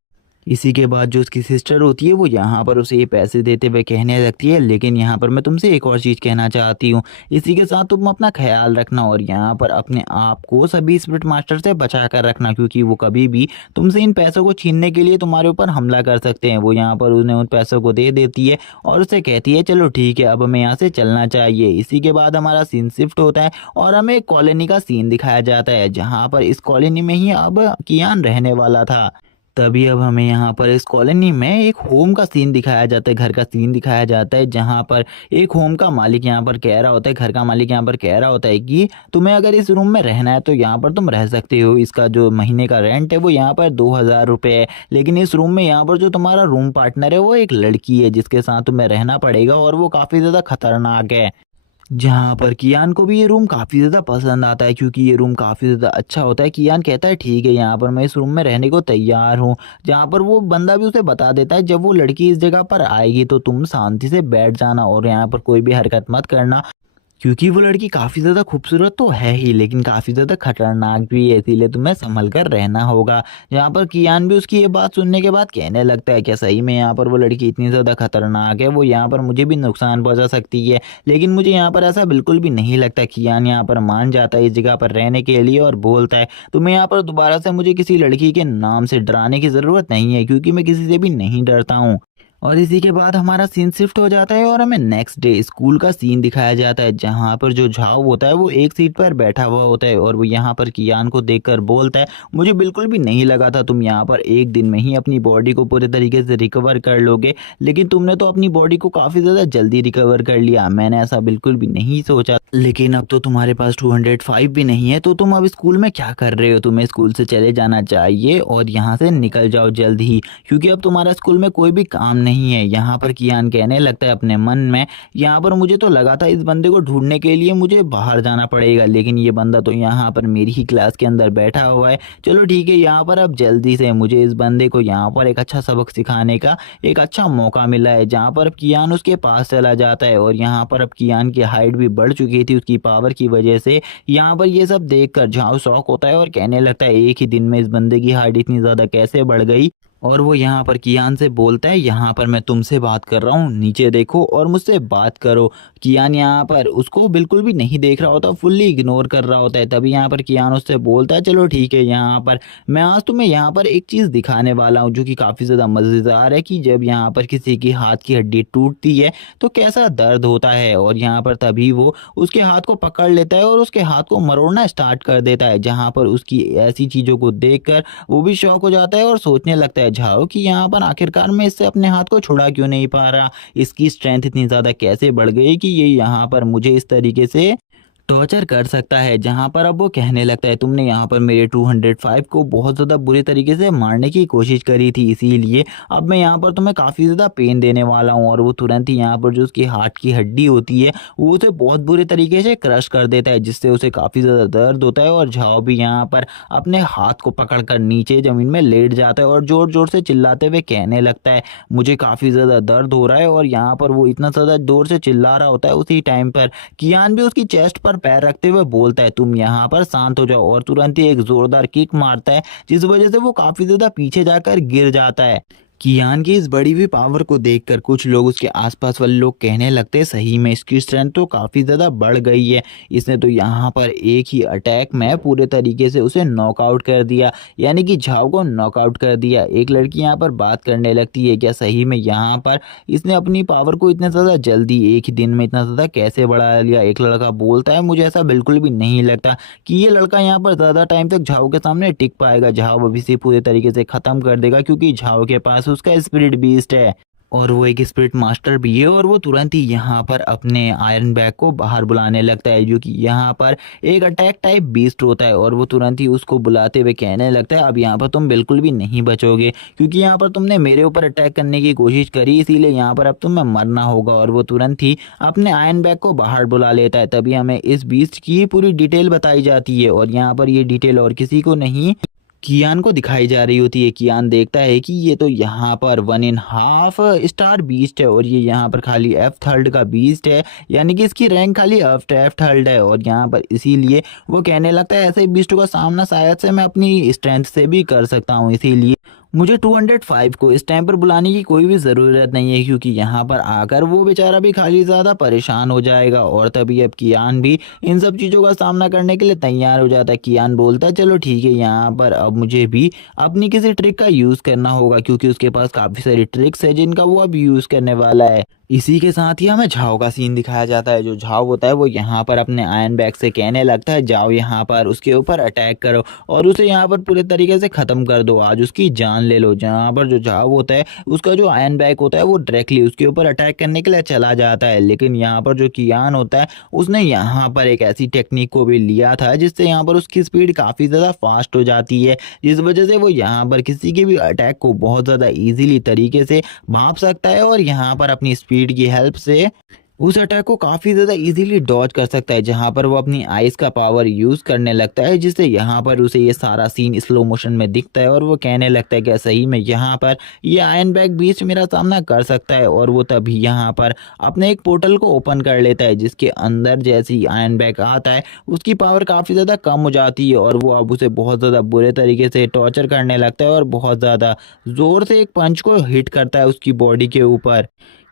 इसी के बाद जो उसकी सिस्टर होती है वो यहाँ पर उसे ये पैसे देते हुए कहने लगती है लेकिन यहाँ पर मैं तुमसे एक और चीज़ कहना चाहती हूँ, इसी के साथ तुम अपना ख्याल रखना और यहाँ पर अपने आप को सभी स्पिरिट मास्टर से बचा कर रखना, क्योंकि वो कभी भी तुमसे इन पैसों को छीनने के लिए तुम्हारे ऊपर हमला कर सकते हैं। वो यहाँ पर उन्हें उन पैसों को दे देती है और उसे कहती है चलो ठीक है अब हमें यहाँ से चलना चाहिए। इसी के बाद हमारा सीन शिफ्ट होता है और हमें एक कॉलोनी का सीन दिखाया जाता है, जहाँ पर इस कॉलोनी में ही अब कियान रहने वाला था। तभी अब हमें यहाँ पर इस कॉलोनी में एक होम का सीन दिखाया जाता है, घर का सीन दिखाया जाता है, जहाँ पर एक होम का मालिक यहाँ पर कह रहा होता है, घर का मालिक यहाँ पर कह रहा होता है कि तुम्हें अगर इस रूम में रहना है तो यहाँ पर तुम रह सकते हो, इसका जो महीने का रेंट है वो यहाँ पर 2000 रुपये है। लेकिन इस रूम में यहाँ पर जो तुम्हारा रूम पार्टनर है वो एक लड़की है जिसके साथ तुम्हें रहना पड़ेगा और वो काफ़ी ज़्यादा खतरनाक है। जहाँ पर कियान को भी ये रूम काफ़ी ज़्यादा पसंद आता है क्योंकि ये रूम काफ़ी ज़्यादा अच्छा होता है। कियान कहता है ठीक है यहाँ पर मैं इस रूम में रहने को तैयार हूँ। जहाँ पर वो बंदा भी उसे बता देता है जब वो लड़की इस जगह पर आएगी तो तुम शांति से बैठ जाना और यहाँ पर कोई भी हरकत मत करना, क्योंकि वो लड़की काफ़ी ज़्यादा खूबसूरत तो है ही लेकिन काफ़ी ज़्यादा खतरनाक भी है, इसीलिए तुम्हें संभल कर रहना होगा। यहाँ पर कियान भी उसकी ये बात सुनने के बाद कहने लगता है क्या सही में यहाँ पर वो लड़की इतनी ज़्यादा खतरनाक है, वो यहाँ पर मुझे भी नुकसान पहुँचा सकती है। लेकिन मुझे यहाँ पर ऐसा बिल्कुल भी नहीं लगता। कियान यहाँ पर मान जाता है इस जगह पर रहने के लिए और बोलता है तुम्हें यहाँ पर दोबारा से मुझे किसी लड़की के नाम से डराने की ज़रूरत नहीं है, क्योंकि मैं किसी से भी नहीं डरता हूँ। और इसी के बाद हमारा सीन शिफ्ट हो जाता है और हमें नेक्स्ट डे स्कूल का सीन दिखाया जाता है, जहाँ पर जो झाव होता है वो एक सीट पर बैठा हुआ होता है और वो यहाँ पर कियान को देखकर बोलता है मुझे बिल्कुल भी नहीं लगा था तुम यहाँ पर एक दिन में ही अपनी बॉडी को पूरे तरीके से रिकवर कर लोगे, लेकिन तुमने तो अपनी बॉडी को काफ़ी ज़्यादा जल्दी रिकवर कर लिया, मैंने ऐसा बिल्कुल भी नहीं सोचा। लेकिन अब तो तुम्हारे पास 205 भी नहीं है तो तुम अब स्कूल में क्या कर रहे हो, तुम्हें स्कूल से चले जाना चाहिए और यहाँ से निकल जाओ जल्द ही, क्योंकि अब तुम्हारा स्कूल में कोई भी काम नहीं है। यहाँ पर कियान कहने लगता है अपने मन में, यहाँ पर मुझे तो लगा था इस बंदे को ढूंढने के लिए मुझे बाहर जाना पड़ेगा, लेकिन ये बंदा तो यहाँ पर मेरी ही क्लास के अंदर बैठा हुआ है। चलो ठीक है, यहाँ पर अब जल्दी से मुझे इस बंदे को यहाँ पर एक अच्छा सबक सिखाने का एक अच्छा मौका मिला है। जहाँ पर अब कियान उसके पास चला जाता है और यहाँ पर अब कियान की हाइट भी बढ़ चुकी थी उसकी पावर की वजह से। यहाँ पर ये सब देखकर झाओ शौक होता है और कहने लगता है एक ही दिन में इस बंदे की हाइट इतनी ज़्यादा कैसे बढ़ गई। और वो यहाँ पर कियान से बोलता है, यहाँ पर मैं तुमसे बात कर रहा हूँ, नीचे देखो और मुझसे बात करो। कियान यहाँ पर उसको बिल्कुल भी नहीं देख रहा होता, फुल्ली इग्नोर कर रहा होता है। तभी यहाँ पर कियान उससे बोलता है, चलो ठीक है, यहाँ पर मैं आज तुम्हें यहाँ पर एक चीज़ दिखाने वाला हूँ जो कि काफ़ी ज़्यादा मज़ेदार है, कि जब यहाँ पर किसी की हाथ की हड्डी टूटती है तो कैसा दर्द होता है। और यहाँ पर तभी वो उसके हाथ को पकड़ लेता है और उसके हाथ को मरोड़ना स्टार्ट कर देता है। जहाँ पर उसकी ऐसी चीज़ों को देख वो भी शौक हो जाता है और सोचने लगता है झाओ कि यहाँ पर आखिरकार मैं इससे अपने हाथ को छुड़ा क्यों नहीं पा रहा, इसकी स्ट्रेंथ इतनी ज़्यादा कैसे बढ़ गई कि ये यहाँ पर मुझे इस तरीके से टॉर्चर कर सकता है। जहाँ पर अब वो कहने लगता है, तुमने यहाँ पर मेरे 205 को बहुत ज़्यादा बुरे तरीके से मारने की कोशिश करी थी, इसीलिए अब मैं यहाँ पर तुम्हें काफ़ी ज़्यादा पेन देने वाला हूँ। और वो तुरंत ही यहाँ पर जो उसकी हार्ट की हड्डी होती है वो उसे बहुत बुरे तरीके से क्रश कर देता है, जिससे उसे काफ़ी ज़्यादा दर्द होता है। और झाओ भी यहाँ पर अपने हाथ को पकड़ कर नीचे ज़मीन में लेट जाता है और ज़ोर ज़ोर से चिल्लाते हुए कहने लगता है, मुझे काफ़ी ज़्यादा दर्द हो रहा है। और यहाँ पर वो इतना ज़्यादा ज़ोर से चिल्ला रहा होता है, उसी टाइम पर कियान भी उसकी चेस्ट पर पैर रखते हुए बोलता है, तुम यहाँ पर शांत हो जाओ। और तुरंत ही एक जोरदार किक मारता है, जिस वजह से वो काफी ज्यादा पीछे जाकर गिर जाता है। कियान की इस बड़ी हुई पावर को देखकर कुछ लोग, उसके आसपास वाले लोग कहने लगते हैं, सही में इसकी स्ट्रेंथ तो काफ़ी ज़्यादा बढ़ गई है, इसने तो यहाँ पर एक ही अटैक में पूरे तरीके से उसे नॉकआउट कर दिया, यानी कि झाओ को नॉकआउट कर दिया। एक लड़की यहाँ पर बात करने लगती है, क्या सही में यहाँ पर इसने अपनी पावर को इतना ज़्यादा जल्दी एक ही दिन में इतना ज़्यादा कैसे बढ़ा लिया। एक लड़का बोलता है, मुझे ऐसा बिल्कुल भी नहीं लगता कि ये लड़का यहाँ पर ज़्यादा टाइम तक झाओ के सामने टिक पाएगा। झाओ अभी से पूरे तरीके से ख़त्म कर देगा, क्योंकि झाओ के पास उसका स्पिरिट बीस्ट है और वो एक स्पिरिट मास्टर भी है। और वो तुरंत ही यहाँ पर अपने आयरन बैग को बाहर बुलाने लगता है, जो कि यहाँ पर एक अटैक टाइप बीस्ट होता है। और वो तुरंत ही उसको बुलाते हुए कहने लगता है, अब यहाँ पर तुम बिल्कुल भी नहीं बचोगे, क्योंकि यहाँ पर तुमने मेरे ऊपर अटैक करने की कोशिश करी, इसीलिए यहाँ पर अब तुम्हें मरना होगा। और वो तुरंत ही अपने आयरन बैग को बाहर बुला लेता है। तभी हमें इस बीस्ट की पूरी डिटेल बताई जाती है, और यहाँ पर ये डिटेल और किसी को नहीं, कियान को दिखाई जा रही होती है। कियान देखता है कि ये तो यहाँ पर 1.5 स्टार बीस्ट है, और ये यहाँ पर खाली F3 का बीस्ट है, यानी कि इसकी रैंक खाली F3 है। और यहाँ पर इसीलिए वो कहने लगता है, ऐसे बीस्टों का सामना शायद से मैं अपनी स्ट्रेंथ से भी कर सकता हूँ, इसीलिए मुझे 205 को इस टाइम पर बुलाने की कोई भी ज़रूरत नहीं है, क्योंकि यहाँ पर आकर वो बेचारा भी खाली ज़्यादा परेशान हो जाएगा। और तभी अब कियान भी इन सब चीज़ों का सामना करने के लिए तैयार हो जाता है। कियान बोलता है, चलो ठीक है, यहाँ पर अब मुझे भी अपनी किसी ट्रिक का यूज़ करना होगा, क्योंकि उसके पास काफ़ी सारी ट्रिक्स है जिनका वो अब यूज़ करने वाला है। इसी के साथ ही हमें झाओ का सीन दिखाया जाता है। जो झाओ होता है वो यहाँ पर अपने आयरन बैग से कहने लगता है, जाओ यहाँ पर उसके ऊपर अटैक करो और उसे यहाँ पर पूरे तरीके से ख़त्म कर दो, आज उसकी जान ले लो। जहाँ पर जो झाओ होता है उसका जो आयरन बैग होता है वो डायरेक्टली उसके ऊपर अटैक करने के लिए चला जाता है, लेकिन यहाँ पर जो कियान होता है उसने यहाँ पर एक ऐसी टेक्निक को भी लिया था जिससे यहाँ पर उसकी स्पीड काफ़ी ज़्यादा फास्ट हो जाती है, जिस वजह से वो यहाँ पर किसी के भी अटैक को बहुत ज़्यादा ईजिली तरीके से भांप सकता है और यहाँ पर अपनी स्पीड की हेल्प से उस अटैक को काफ़ी ज़्यादा इजीली डॉज कर सकता है। जहाँ पर वो अपनी आइज़ का पावर यूज़ करने लगता है, जिससे यहाँ पर उसे ये सारा सीन स्लो मोशन में दिखता है और वो कहने लगता है कि सही में यहाँ पर ये आयरन बैग बीस्ट मेरा सामना कर सकता है। और वो तभी यहाँ पर अपने एक पोर्टल को ओपन कर लेता है, जिसके अंदर जैसे ही आयरन बैग आता है उसकी पावर काफ़ी ज़्यादा कम हो जाती है और वो अब उसे बहुत ज़्यादा बुरे तरीके से टॉर्चर करने लगता है और बहुत ज़्यादा ज़ोर से एक पंच को हिट करता है उसकी बॉडी के ऊपर,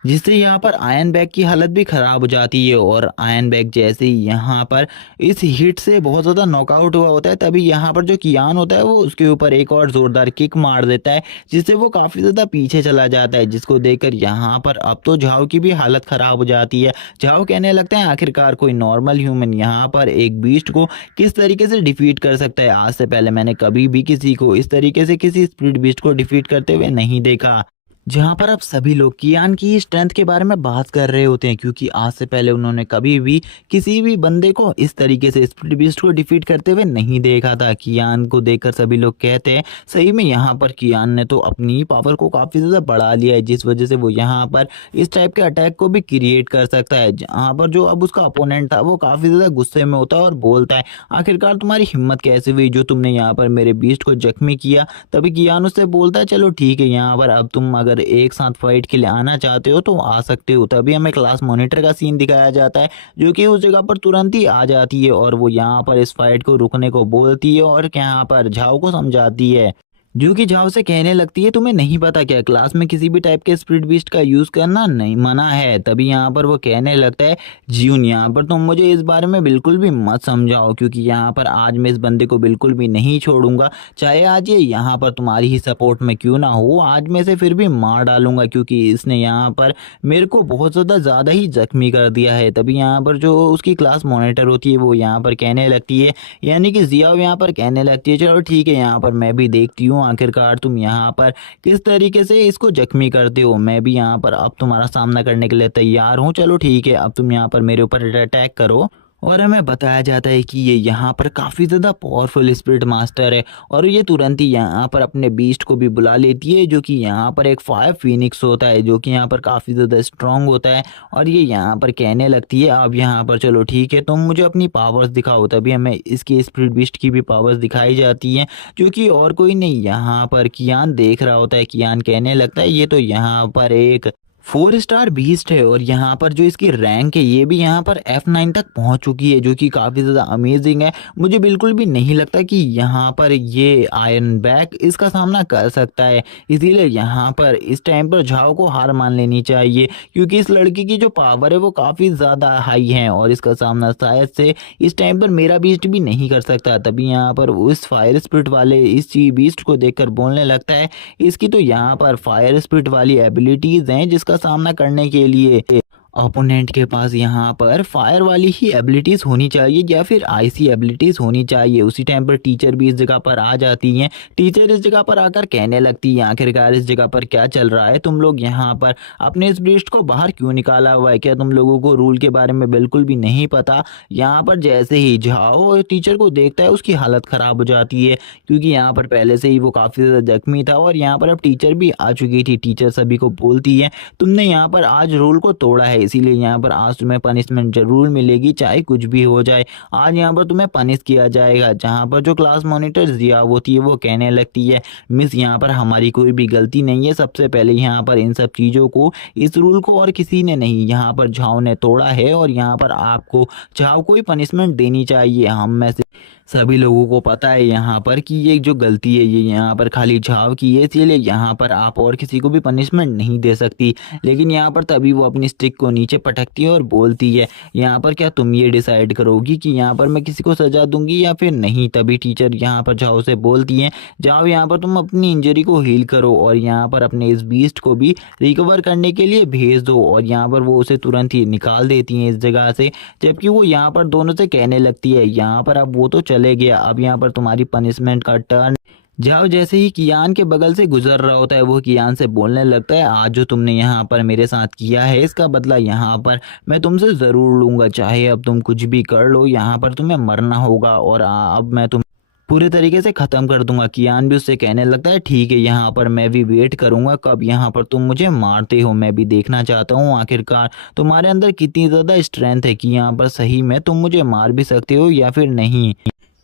जिससे यहाँ पर आयरन बैग की हालत भी ख़राब हो जाती है। और आयरन बैग जैसे ही यहाँ पर इस हिट से बहुत ज़्यादा नॉकआउट हुआ होता है, तभी यहाँ पर जो कियान होता है वो उसके ऊपर एक और ज़ोरदार किक मार देता है, जिससे वो काफ़ी ज़्यादा पीछे चला जाता है, जिसको देखकर यहाँ पर अब तो झाओ की भी हालत ख़राब हो जाती है। झाओ कहने लगते हैं, आखिरकार कोई नॉर्मल ह्यूमन यहाँ पर एक बीस्ट को किस तरीके से डिफीट कर सकता है, आज से पहले मैंने कभी भी किसी को इस तरीके से किसी स्पिरिट बीस्ट को डिफीट करते हुए नहीं देखा। जहाँ पर अब सभी लोग कियान की स्ट्रेंथ के बारे में बात कर रहे होते हैं, क्योंकि आज से पहले उन्होंने कभी भी किसी भी बंदे को इस तरीके से स्प्लिट बीस्ट को डिफीट करते हुए नहीं देखा था। कियान को देखकर सभी लोग कहते हैं सही में यहाँ पर कियान ने तो अपनी पावर को काफ़ी ज़्यादा बढ़ा लिया है, जिस वजह से वो यहाँ पर इस टाइप के अटैक को भी क्रिएट कर सकता है। जहाँ पर जो अब उसका अपोनेंट था वो काफ़ी ज़्यादा गुस्से में होता है और बोलता है आखिरकार तुम्हारी हिम्मत कैसे हुई जो तुमने यहाँ पर मेरे बीस्ट को जख्मी किया। तभी कियान उससे बोलता है चलो ठीक है, यहाँ पर अब तुम अगर एक साथ फाइट के लिए आना चाहते हो तो आ सकते हो। तभी हमें क्लास मॉनिटर का सीन दिखाया जाता है जो कि उस जगह पर तुरंत ही आ जाती है और वो यहाँ पर इस फाइट को रुकने को बोलती है और यहाँ पर झाओ को समझाती है, जो कि झाओ से कहने लगती है तुम्हें नहीं पता क्या क्लास में किसी भी टाइप के स्प्लिट बीस्ट का यूज़ करना नहीं मना है। तभी यहाँ पर वो कहने लगता है जियून यहाँ पर तुम मुझे इस बारे में बिल्कुल भी मत समझाओ, क्योंकि यहाँ पर आज मैं इस बंदे को बिल्कुल भी नहीं छोड़ूंगा, चाहे आज ये यहाँ पर तुम्हारी ही सपोर्ट में क्यों ना हो, आज मैं इसे फिर भी मार डालूंगा क्योंकि इसने यहाँ पर मेरे को बहुत ज़्यादा ही जख्मी कर दिया है। तभी यहाँ पर जो उसकी क्लास मॉनिटर होती है वो यहाँ पर कहने लगती है, यानी कि जियाओ यहाँ पर कहने लगती है चलो ठीक है यहाँ पर मैं भी देखती हूँ आखिरकार तुम यहाँ पर किस तरीके से इसको जख्मी करते हो। मैं भी यहाँ पर अब तुम्हारा सामना करने के लिए तैयार हूँ। चलो ठीक है अब तुम यहाँ पर मेरे ऊपर अटैक करो। और हमें बताया जाता है कि ये यहाँ पर काफ़ी ज़्यादा पावरफुल स्पिरिट मास्टर है और ये तुरंत ही यहाँ पर अपने बीस्ट को भी बुला लेती है, जो कि यहाँ पर एक फायर फिनिक्स होता है जो कि यहाँ पर काफ़ी ज़्यादा स्ट्रांग होता है। और ये यहाँ पर कहने लगती है अब यहाँ पर चलो ठीक है तुम मुझे अपनी पावर्स दिखाओ। तभी हमें इसकी स्पिरिट बीस्ट की भी पावर्स दिखाई जाती हैं, जो कि और कोई नहीं यहाँ पर कियान देख रहा होता है। कियान कहने लगता है ये तो यहाँ पर एक 4 स्टार बीस्ट है और यहाँ पर जो इसकी रैंक है ये भी यहाँ पर F9 तक पहुँच चुकी है, जो कि काफ़ी ज़्यादा अमेजिंग है। मुझे बिल्कुल भी नहीं लगता कि यहाँ पर ये आयरन बैक इसका सामना कर सकता है, इसीलिए यहाँ पर इस टाइम पर झाओ को हार मान लेनी चाहिए, क्योंकि इस लड़की की जो पावर है वो काफ़ी ज़्यादा हाई है और इसका सामना शायद से इस टाइम पर मेरा बीस्ट भी नहीं कर सकता। तभी यहाँ पर उस फायर स्पिरिट वाले इस बीस्ट को देखकर बोलने लगता है इसकी तो यहाँ पर फायर स्पिरिट वाली एबिलिटीज़ हैं जिसका सामना करने के लिए ओपोनेंट के पास यहाँ पर फायर वाली ही एबिलिटीज़ होनी चाहिए या फिर आईसी एबिलिटीज़ होनी चाहिए। उसी टाइम पर टीचर भी इस जगह पर आ जाती हैं। टीचर इस जगह पर आकर कहने लगती है आखिरकार इस जगह पर क्या चल रहा है, तुम लोग यहाँ पर अपने इस ब्रीस्ट को बाहर क्यों निकाला हुआ है, क्या तुम लोगों को रूल के बारे में बिल्कुल भी नहीं पता। यहाँ पर जैसे ही झाओ टीचर को देखता है उसकी हालत ख़राब हो जाती है, क्योंकि यहाँ पर पहले से ही वो काफ़ी ज़्यादा जख्मी था और यहाँ पर अब टीचर भी आ चुकी थी। टीचर सभी को बोलती है तुमने यहाँ पर आज रूल को तोड़ा है, इसीलिए यहाँ पर आज तुम्हें पनिशमेंट जरूर मिलेगी, चाहे कुछ भी हो जाए आज यहाँ पर तुम्हें पनिश किया जाएगा। जहाँ पर जो क्लास मॉनिटर जिया होती है वो कहने लगती है मिस यहाँ पर हमारी कोई भी गलती नहीं है, सबसे पहले यहाँ पर इन सब चीज़ों को इस रूल को और किसी ने नहीं यहाँ पर झाओ ने तोड़ा है और यहाँ पर आपको झाओ को ही पनिशमेंट देनी चाहिए। हम में से सभी लोगों को पता है यहाँ पर कि ये जो गलती है ये यहाँ पर खाली झाव की है, इसलिए यहाँ पर आप और किसी को भी पनिशमेंट नहीं दे सकती। लेकिन यहाँ पर तभी वो अपनी स्टिक को नीचे पटकती है और बोलती है यहाँ पर क्या तुम ये डिसाइड करोगी कि यहाँ पर मैं किसी को सजा दूंगी या फिर नहीं। तभी टीचर यहाँ पर झाओ से बोलती है जाओ यहाँ पर तुम अपनी इंजरी को हील करो और यहाँ पर अपने इस बीस्ट को भी रिकवर करने के लिए भेज दो। और यहाँ पर वो उसे तुरंत ही निकाल देती हैं इस जगह से, जबकि वो यहाँ पर दोनों से कहने लगती है यहाँ पर अब वो तो चले गया, अब यहाँ पर तुम्हारी पनिशमेंट का टर्न। जाओ जैसे ही कियान के बगल से गुजर रहा होता है वो कियान से बोलने लगता है आज जो तुमने यहाँ पर मेरे साथ किया है इसका बदला यहाँ पर मैं तुमसे ज़रूर लूँगा, चाहे अब तुम कुछ भी कर लो यहाँ पर तुम्हें मरना होगा और अब मैं तुम पूरे तरीके से ख़त्म कर दूंगा। कियान भी उससे कहने लगता है ठीक है यहाँ पर मैं भी वेट करूंगा कब यहाँ पर तुम मुझे मारते हो, मैं भी देखना चाहता हूँ आखिरकार तुम्हारे अंदर कितनी ज़्यादा स्ट्रेंथ है कि यहाँ पर सही में तुम मुझे मार भी सकते हो या फिर नहीं।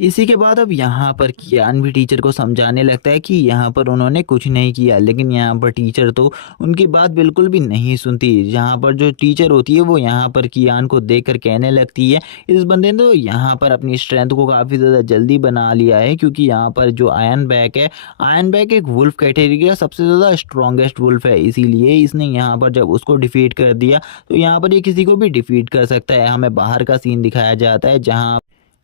इसी के बाद अब यहाँ पर कियान भी टीचर को समझाने लगता है कि यहाँ पर उन्होंने कुछ नहीं किया, लेकिन यहाँ पर टीचर तो उनकी बात बिल्कुल भी नहीं सुनती। यहाँ पर जो टीचर होती है वो यहाँ पर कियान को देखकर कहने लगती है इस बंदे ने तो यहाँ पर अपनी स्ट्रेंथ को काफ़ी ज़्यादा जल्दी बना लिया है, क्योंकि यहाँ पर जो आयरन बैक है, आयरन बैक एक वुल्फ कैटेगरी का सबसे ज़्यादा स्ट्रॉन्गेस्ट वुल्फ है, इसीलिए इसने यहाँ पर जब उसको डिफीट कर दिया तो यहाँ पर ये किसी को भी डिफीट कर सकता है। हमें बाहर का सीन दिखाया जाता है जहाँ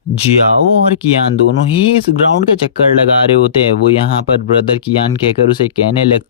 जियाओ और कियान दोनों ही इस ग्राउंड का चक्कर लगा रहे होते हैं। वो यहाँ पर ब्रदर कियान कहकर उसे कहने लग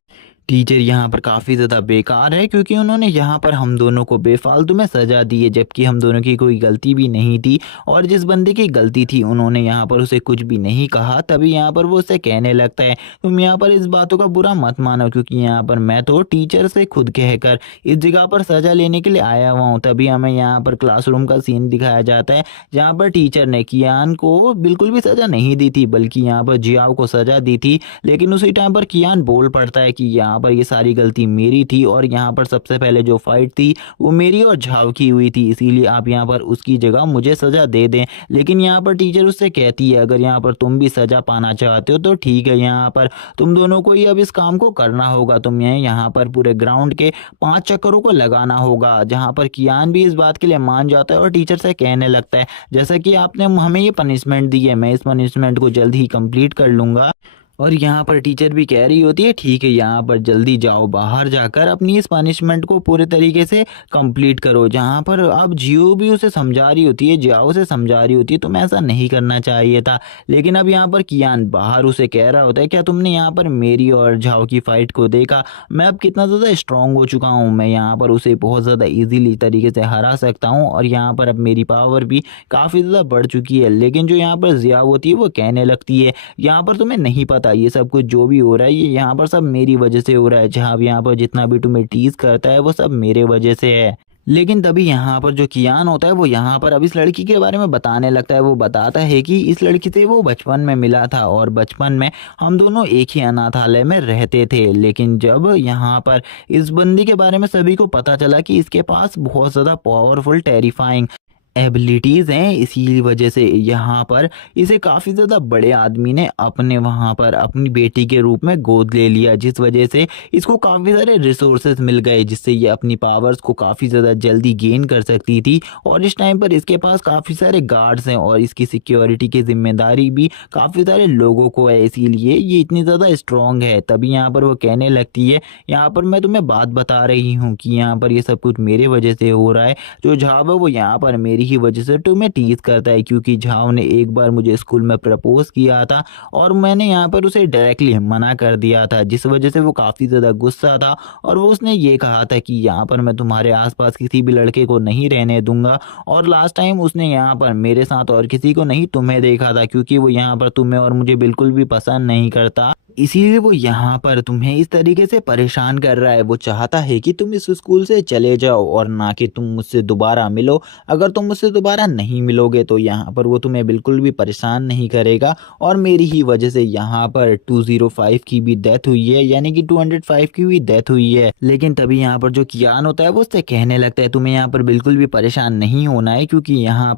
टीचर यहाँ पर काफ़ी ज़्यादा बेकार है क्योंकि उन्होंने यहाँ पर हम दोनों को बेफालतू में सज़ा दी है, जबकि हम दोनों की कोई गलती भी नहीं थी। और जिस बंदे की गलती थी उन्होंने यहाँ पर उसे कुछ भी नहीं कहा, तभी यहाँ पर वो उससे कहने लगता है तुम यहाँ पर इस बातों का बुरा मत मानो, क्योंकि यहाँ पर मैं तो टीचर से खुद कहकर इस जगह पर सज़ा लेने के लिए आया हुआ हूँ। तभी हमें यहाँ पर क्लासरूम का सीन दिखाया जाता है जहाँ पर टीचर ने कियान को बिल्कुल भी सज़ा नहीं दी थी, बल्कि यहाँ पर जियाओ को सज़ा दी थी। लेकिन उसी टाइम पर कियान बोल पड़ता है कि यहाँ पर ये सारी गलती मेरी थी और यहाँ पर सबसे पहले जो फाइट थी वो मेरी और झाव की हुई थी, इसीलिए आप यहाँ पर उसकी जगह मुझे सज़ा दे दें। लेकिन यहाँ पर टीचर उससे कहती है अगर यहाँ पर तुम भी सज़ा पाना चाहते हो तो ठीक है, यहाँ पर तुम दोनों को ही अब इस काम को करना होगा। तुम्हें यहाँ पर पूरे ग्राउंड के 5 चक्करों को लगाना होगा। जहाँ पर कियान भी इस बात के लिए मान जाता है और टीचर से कहने लगता है जैसा कि आपने हमें ये पनिशमेंट दी है, मैं इस पनिशमेंट को जल्द ही कंप्लीट कर लूँगा। और यहाँ पर टीचर भी कह रही होती है ठीक है, यहाँ पर जल्दी जाओ, बाहर जाकर अपनी इस पनिशमेंट को पूरे तरीके से कंप्लीट करो। जहाँ पर अब जियो भी उसे समझा रही होती है, जियाओ उसे समझा रही होती है तुम्हें ऐसा नहीं करना चाहिए था। लेकिन अब यहाँ पर कियान बाहर उसे कह रहा होता है क्या तुमने यहाँ पर मेरी और झाओ की फाइट को देखा, मैं अब कितना ज़्यादा स्ट्रांग हो चुका हूँ, मैं यहाँ पर उसे बहुत ज़्यादा ईजीली तरीके से हरा सकता हूँ और यहाँ पर अब मेरी पावर भी काफ़ी ज़्यादा बढ़ चुकी है। लेकिन जो यहाँ पर जिया होती है वो कहने लगती है यहाँ पर तुम्हें नहीं पता ये सब कुछ जो भी हो रहा है ये यहाँ पर सब मेरी वजह से हो रहा है, जहाँ यहाँ पर जितना भी तुम्हें टीज करता है वो सब मेरे वजह से है। लेकिन तभी यहाँ पर जो कियान होता है वो यहाँ पर अब इस लड़की के बारे में बताने लगता है। वो बताता है कि इस लड़की से वो बचपन में मिला था और बचपन में हम दोनों एक ही अनाथालय में रहते थे। लेकिन जब यहाँ पर इस बंदी के बारे में सभी को पता चला कि इसके पास बहुत ज़्यादा पावरफुल टेरिफाइंग एबिलिटीज़ हैं, इसी वजह से यहाँ पर इसे काफ़ी ज़्यादा बड़े आदमी ने अपने वहाँ पर अपनी बेटी के रूप में गोद ले लिया, जिस वजह से इसको काफ़ी सारे रिसोर्सेज मिल गए जिससे ये अपनी पावर्स को काफ़ी ज़्यादा जल्दी गेन कर सकती थी। और इस टाइम पर इसके पास काफ़ी सारे गार्ड्स हैं और इसकी सिक्योरिटी की जिम्मेदारी भी काफ़ी सारे लोगों को है, इसीलिए ये इतनी ज़्यादा स्ट्रॉन्ग है। तभी यहाँ पर वो कहने लगती है यहाँ पर मैं तुम्हें बात बता रही हूँ कि यहाँ पर ये सब कुछ मेरे वजह से हो रहा है। जो झाव है वो यहाँ पर मेरी ही वजह से तुम्हें टीज करता है, क्योंकि झाव ने एक बार मुझे स्कूल में प्रपोज किया था और मैंने यहाँ पर उसे डायरेक्टली मना कर दिया था, जिस वजह से वो काफ़ी ज़्यादा गुस्सा था और वो उसने ये कहा था कि यहाँ पर मैं तुम्हारे आसपास किसी भी लड़के को नहीं रहने दूंगा। और लास्ट टाइम उसने यहाँ पर मेरे साथ और किसी को नहीं तुम्हें देखा था, क्योंकि वो यहाँ पर तुम्हें और मुझे बिल्कुल भी पसंद नहीं करता, इसीलिए वो यहाँ पर तुम्हें इस तरीके से परेशान कर रहा है। वो चाहता है कि तुम इस स्कूल से चले जाओ और ना कि तुम मुझसे दोबारा मिलो। अगर तुम मुझसे दोबारा नहीं मिलोगे तो यहाँ पर वो तुम्हें बिल्कुल भी परेशान नहीं करेगा। और मेरी ही वजह से यहाँ पर 205 की भी डेथ हुई है, यानी कि 205 की भी डेथ हुई है। लेकिन तभी यहाँ पर जो कियान होता है वो उससे कहने लगता है तुम्हें यहाँ पर बिल्कुल भी परेशान नहीं होना है, क्योंकि यहाँ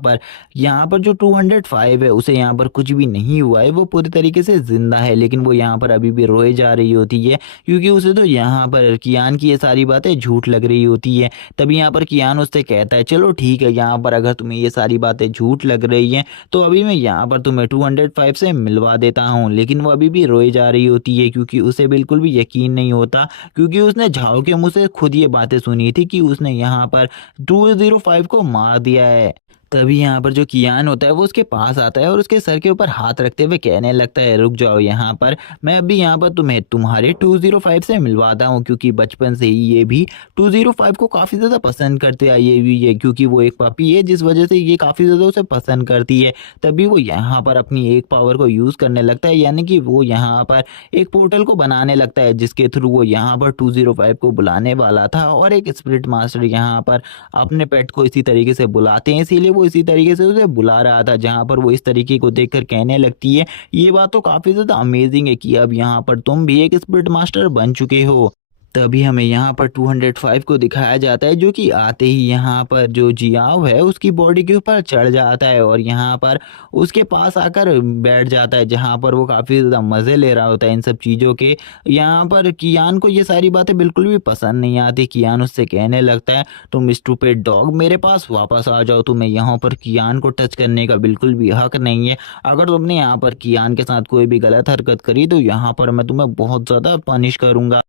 पर जो 205 है उसे यहाँ पर कुछ भी नहीं हुआ है, वो पूरी तरीके से जिंदा है। लेकिन वो यहाँ पर अभी भी रोए जा रही होती है, क्योंकि उसे तो यहाँ पर कियान की ये सारी बातें झूठ लग रही होती है। तभी यहाँ पर कियान उससे कहता है चलो ठीक है, यहाँ पर अगर तुम्हें ये सारी बातें झूठ लग रही हैं तो अभी मैं यहाँ पर तुम्हें 205 से मिलवा देता हूँ। लेकिन वो अभी भी रोए जा रही होती है, क्योंकि उसे बिल्कुल भी यकीन नहीं होता, क्योंकि उसने झाओ के मुँह से खुद ये बातें सुनी थी कि उसने यहाँ पर 205 को मार दिया है। तभी यहाँ पर जो कियान होता है वो उसके पास आता है और उसके सर के ऊपर हाथ रखते हुए कहने लगता है रुक जाओ, यहाँ पर मैं अभी यहाँ पर तुम्हें तुम्हारे 205 से मिलवाता हूँ, क्योंकि बचपन से ही ये भी 205 को काफ़ी ज़्यादा पसंद करते आई हुई है, क्योंकि वो एक पपी है जिस वजह से ये काफ़ी ज़्यादा उसे पसंद करती है। तभी वो यहाँ पर अपनी एक पावर को यूज़ करने लगता है, यानी कि वो यहाँ पर एक पोर्टल को बनाने लगता है जिसके थ्रू वो यहाँ पर 205 को बुलाने वाला था। और एक स्पिरिट मास्टर यहाँ पर अपने पेट को इसी तरीके से बुलाते हैं, इसीलिए इसी तरीके से उसे बुला रहा था। जहां पर वो इस तरीके को देखकर कहने लगती है ये बात तो काफी ज्यादा अमेजिंग है कि अब यहाँ पर तुम भी एक स्पिरिट मास्टर बन चुके हो। तभी हमें यहाँ पर 205 को दिखाया जाता है, जो कि आते ही यहाँ पर जो जियाओ है उसकी बॉडी के ऊपर चढ़ जाता है और यहाँ पर उसके पास आकर बैठ जाता है, जहाँ पर वो काफ़ी ज़्यादा मज़े ले रहा होता है इन सब चीज़ों के। यहाँ पर कियान को ये सारी बातें बिल्कुल भी पसंद नहीं आती। कियान उससे कहने लगता है तुम स्टूपिड डॉग मेरे पास वापस आ जाओ, तुम्हें यहाँ पर कियान को टच करने का बिल्कुल भी हक नहीं है। अगर तुमने यहाँ पर कियान के साथ कोई भी गलत हरकत करी तो यहाँ पर मैं तुम्हें बहुत ज़्यादा पनिश करूँगा।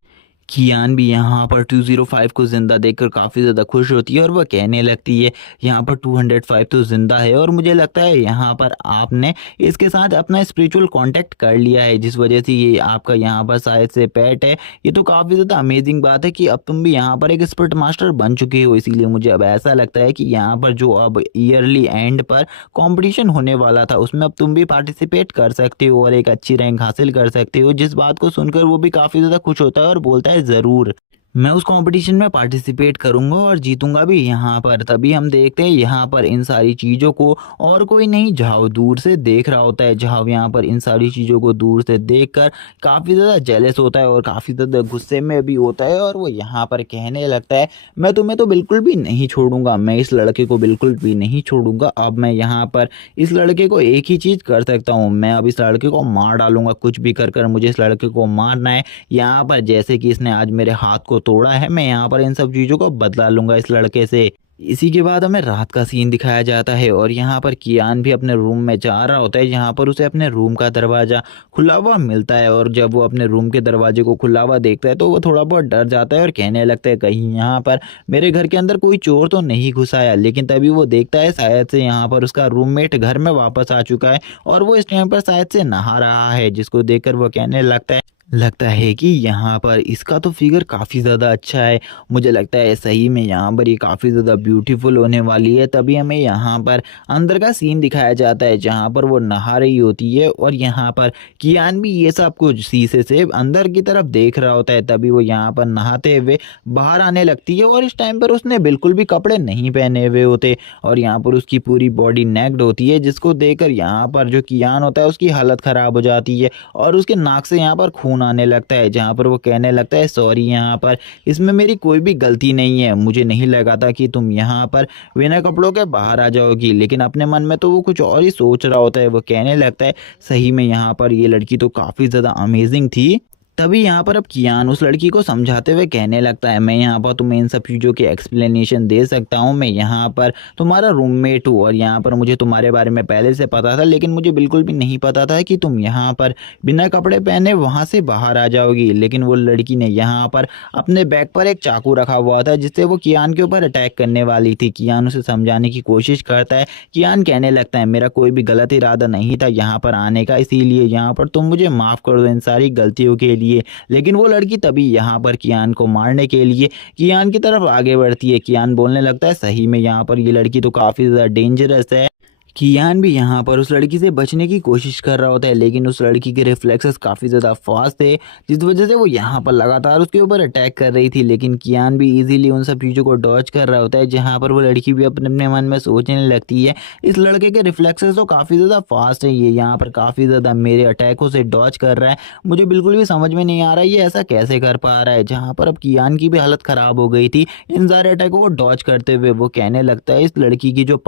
कियान भी यहाँ पर 205 को ज़िंदा देखकर काफ़ी ज़्यादा खुश होती है और वह कहने लगती है यहाँ पर 205 तो ज़िंदा है और मुझे लगता है यहाँ पर आपने इसके साथ अपना स्पिरिचुअल कांटेक्ट कर लिया है जिस वजह से ये आपका यहाँ पर शायद से पेट है। ये तो काफ़ी ज़्यादा अमेजिंग बात है कि अब तुम भी यहाँ पर एक स्पिरिट मास्टर बन चुके हो। इसीलिए मुझे अब ऐसा लगता है कि यहाँ पर जो अब ईयरली एंड पर कंपटीशन होने वाला था उसमें अब तुम भी पार्टिसिपेट कर सकते हो और एक अच्छी रैंक हासिल कर सकते हो। जिस बात को सुनकर वो भी काफ़ी ज़्यादा खुश होता है और बोलता है ज़रूर मैं उस कंपटीशन में पार्टिसिपेट करूंगा और जीतूंगा भी यहाँ पर। तभी हम देखते हैं यहाँ पर इन सारी चीज़ों को और कोई नहीं झाव दूर से देख रहा होता है। झाव यहाँ पर इन सारी चीज़ों को दूर से देखकर काफ़ी ज़्यादा जेलस होता है और काफ़ी ज़्यादा गुस्से में भी होता है और वो यहाँ पर कहने लगता है मैं तुम्हें तो बिल्कुल भी नहीं छोड़ूंगा, मैं इस लड़के को बिल्कुल भी नहीं छोड़ूंगा। अब मैं यहाँ पर इस लड़के को एक ही चीज़ कर सकता हूँ, मैं अब इस लड़के को मार डालूंगा, कुछ भी कर कर मुझे इस लड़के को मारना है। यहाँ पर जैसे कि इसने आज मेरे हाथ को तोड़ा है मैं यहाँ पर इन सब चीज़ों को बदला लूंगा इस लड़के से। इसी के बाद हमें रात का सीन दिखाया जाता है और यहाँ पर कियान भी अपने रूम में जा रहा होता है। यहाँ पर उसे अपने रूम का दरवाज़ा खुला हुआ मिलता है और जब वो अपने रूम के दरवाजे को खुला हुआ देखता है तो वो थोड़ा बहुत डर जाता है और कहने लगता है कहीं यहाँ पर मेरे घर के अंदर कोई चोर तो नहीं घुस आया। लेकिन तभी वो देखता है शायद से यहाँ पर उसका रूममेट घर में वापस आ चुका है और वो इस टाइम पर शायद से नहा रहा है, जिसको देखकर वो कहने लगता है कि यहाँ पर इसका तो फिगर काफ़ी ज़्यादा अच्छा है। मुझे लगता है सही में यहाँ पर ये काफ़ी ज़्यादा ब्यूटीफुल होने वाली है। तभी हमें यहाँ पर अंदर का सीन दिखाया जाता है जहाँ पर वो नहा रही होती है और यहाँ पर कियान भी ये सब कुछ शीशे से अंदर की तरफ देख रहा होता है। तभी वो यहाँ पर नहाते हुए बाहर आने लगती है और इस टाइम पर उसने बिल्कुल भी कपड़े नहीं पहने हुए होते और यहाँ पर उसकी पूरी बॉडी नेक्ड होती है, जिसको देखकर यहाँ पर जो कियान होता है उसकी हालत ख़राब हो जाती है और उसके नाक से यहाँ पर खून आने लगता है। जहाँ पर वो कहने लगता है सॉरी, यहाँ पर इसमें मेरी कोई भी गलती नहीं है, मुझे नहीं लगा था कि तुम यहाँ पर बिना कपड़ों के बाहर आ जाओगी। लेकिन अपने मन में तो वो कुछ और ही सोच रहा होता है। वो कहने लगता है सही में यहाँ पर ये लड़की तो काफ़ी ज़्यादा अमेजिंग थी। तभी यहाँ पर अब कियान उस लड़की को समझाते हुए कहने लगता है मैं यहाँ पर तुम्हें इन सब चीज़ों की एक्सप्लेनेशन दे सकता हूँ, मैं यहाँ पर तुम्हारा रूममेट हूँ और यहाँ पर मुझे तुम्हारे बारे में पहले से पता था, लेकिन मुझे बिल्कुल भी नहीं पता था कि तुम यहाँ पर बिना कपड़े पहने वहाँ से बाहर आ जाओगी। लेकिन वो लड़की ने यहाँ पर अपने बैग पर एक चाकू रखा हुआ था जिससे वो कियान के ऊपर अटैक करने वाली थी। कियान उसे समझाने की कोशिश करता है। कियान कहने लगता है मेरा कोई भी गलत इरादा नहीं था यहाँ पर आने का, इसीलिए यहाँ पर तुम मुझे माफ़ कर दो इन सारी गलतियों के लिए। लेकिन वो लड़की तभी यहाँ पर कियान को मारने के लिए कियान की तरफ आगे बढ़ती है। कियान बोलने लगता है सही में यहाँ पर ये लड़की तो काफ़ी ज़्यादा डेंजरस है। कियान भी यहाँ पर उस लड़की से बचने की कोशिश कर रहा होता है, लेकिन उस लड़की के रिफ्लेक्सेस काफ़ी ज़्यादा फास्ट थे जिस वजह से वो यहाँ पर लगातार उसके ऊपर अटैक कर रही थी। लेकिन कियान भी इजीली उन सब चीज़ों को डॉज कर रहा होता है। जहाँ पर वो लड़की भी अपने अपने मन में सोचने लगती है इस लड़के के रिफ्लेक्सेस तो काफ़ी ज़्यादा फास्ट है, ये यहाँ पर काफ़ी ज़्यादा मेरे अटैकों से डॉज कर रहा है, मुझे बिल्कुल भी समझ में नहीं आ रहा है ये ऐसा कैसे कर पा रहा है। जहाँ पर अब कियान की भी हालत ख़राब हो गई थी इन सारे अटैकों को डॉज करते हुए। वो कहने लगता है इस लड़की की जो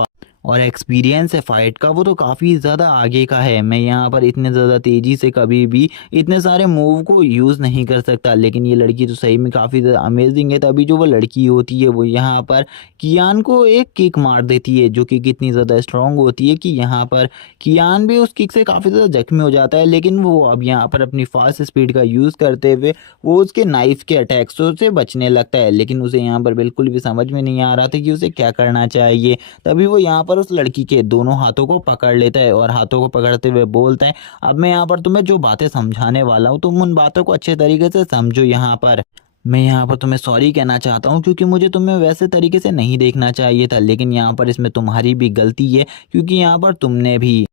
और एक्सपीरियंस है फाइट का वो तो काफ़ी ज़्यादा आगे का है, मैं यहाँ पर इतने ज़्यादा तेज़ी से कभी भी इतने सारे मूव को यूज़ नहीं कर सकता। लेकिन ये लड़की तो सही में काफ़ी ज़्यादा अमेजिंग है। तभी जो वो लड़की होती है वो यहाँ पर कियान को एक किक मार देती है जो कि कितनी ज़्यादा स्ट्रॉन्ग होती है कि यहाँ पर कियान भी उस किक से काफ़ी ज़्यादा जख्मी हो जाता है। लेकिन वो अब यहाँ पर अपनी फास्ट स्पीड का यूज़ करते हुए वो उसके नाइफ के अटैक्स से बचने लगता है। लेकिन उसे यहाँ पर बिल्कुल भी समझ में नहीं आ रहा था कि उसे क्या करना चाहिए। तभी वो यहाँ पर उस लड़की के दोनों हाथों को पकड़ लेता है और हाथों को पकड़ते हुए बोलता है अब मैं यहाँ पर तुम्हें जो बातें समझाने वाला हूँ तुम उन बातों को अच्छे तरीके से समझो। यहाँ पर मैं यहाँ पर तुम्हें सॉरी कहना चाहता हूँ क्योंकि मुझे तुम्हें वैसे तरीके से नहीं देखना चाहिए था, लेकिन यहाँ पर इसमें तुम्हारी भी गलती है क्योंकि यहाँ पर तुमने भी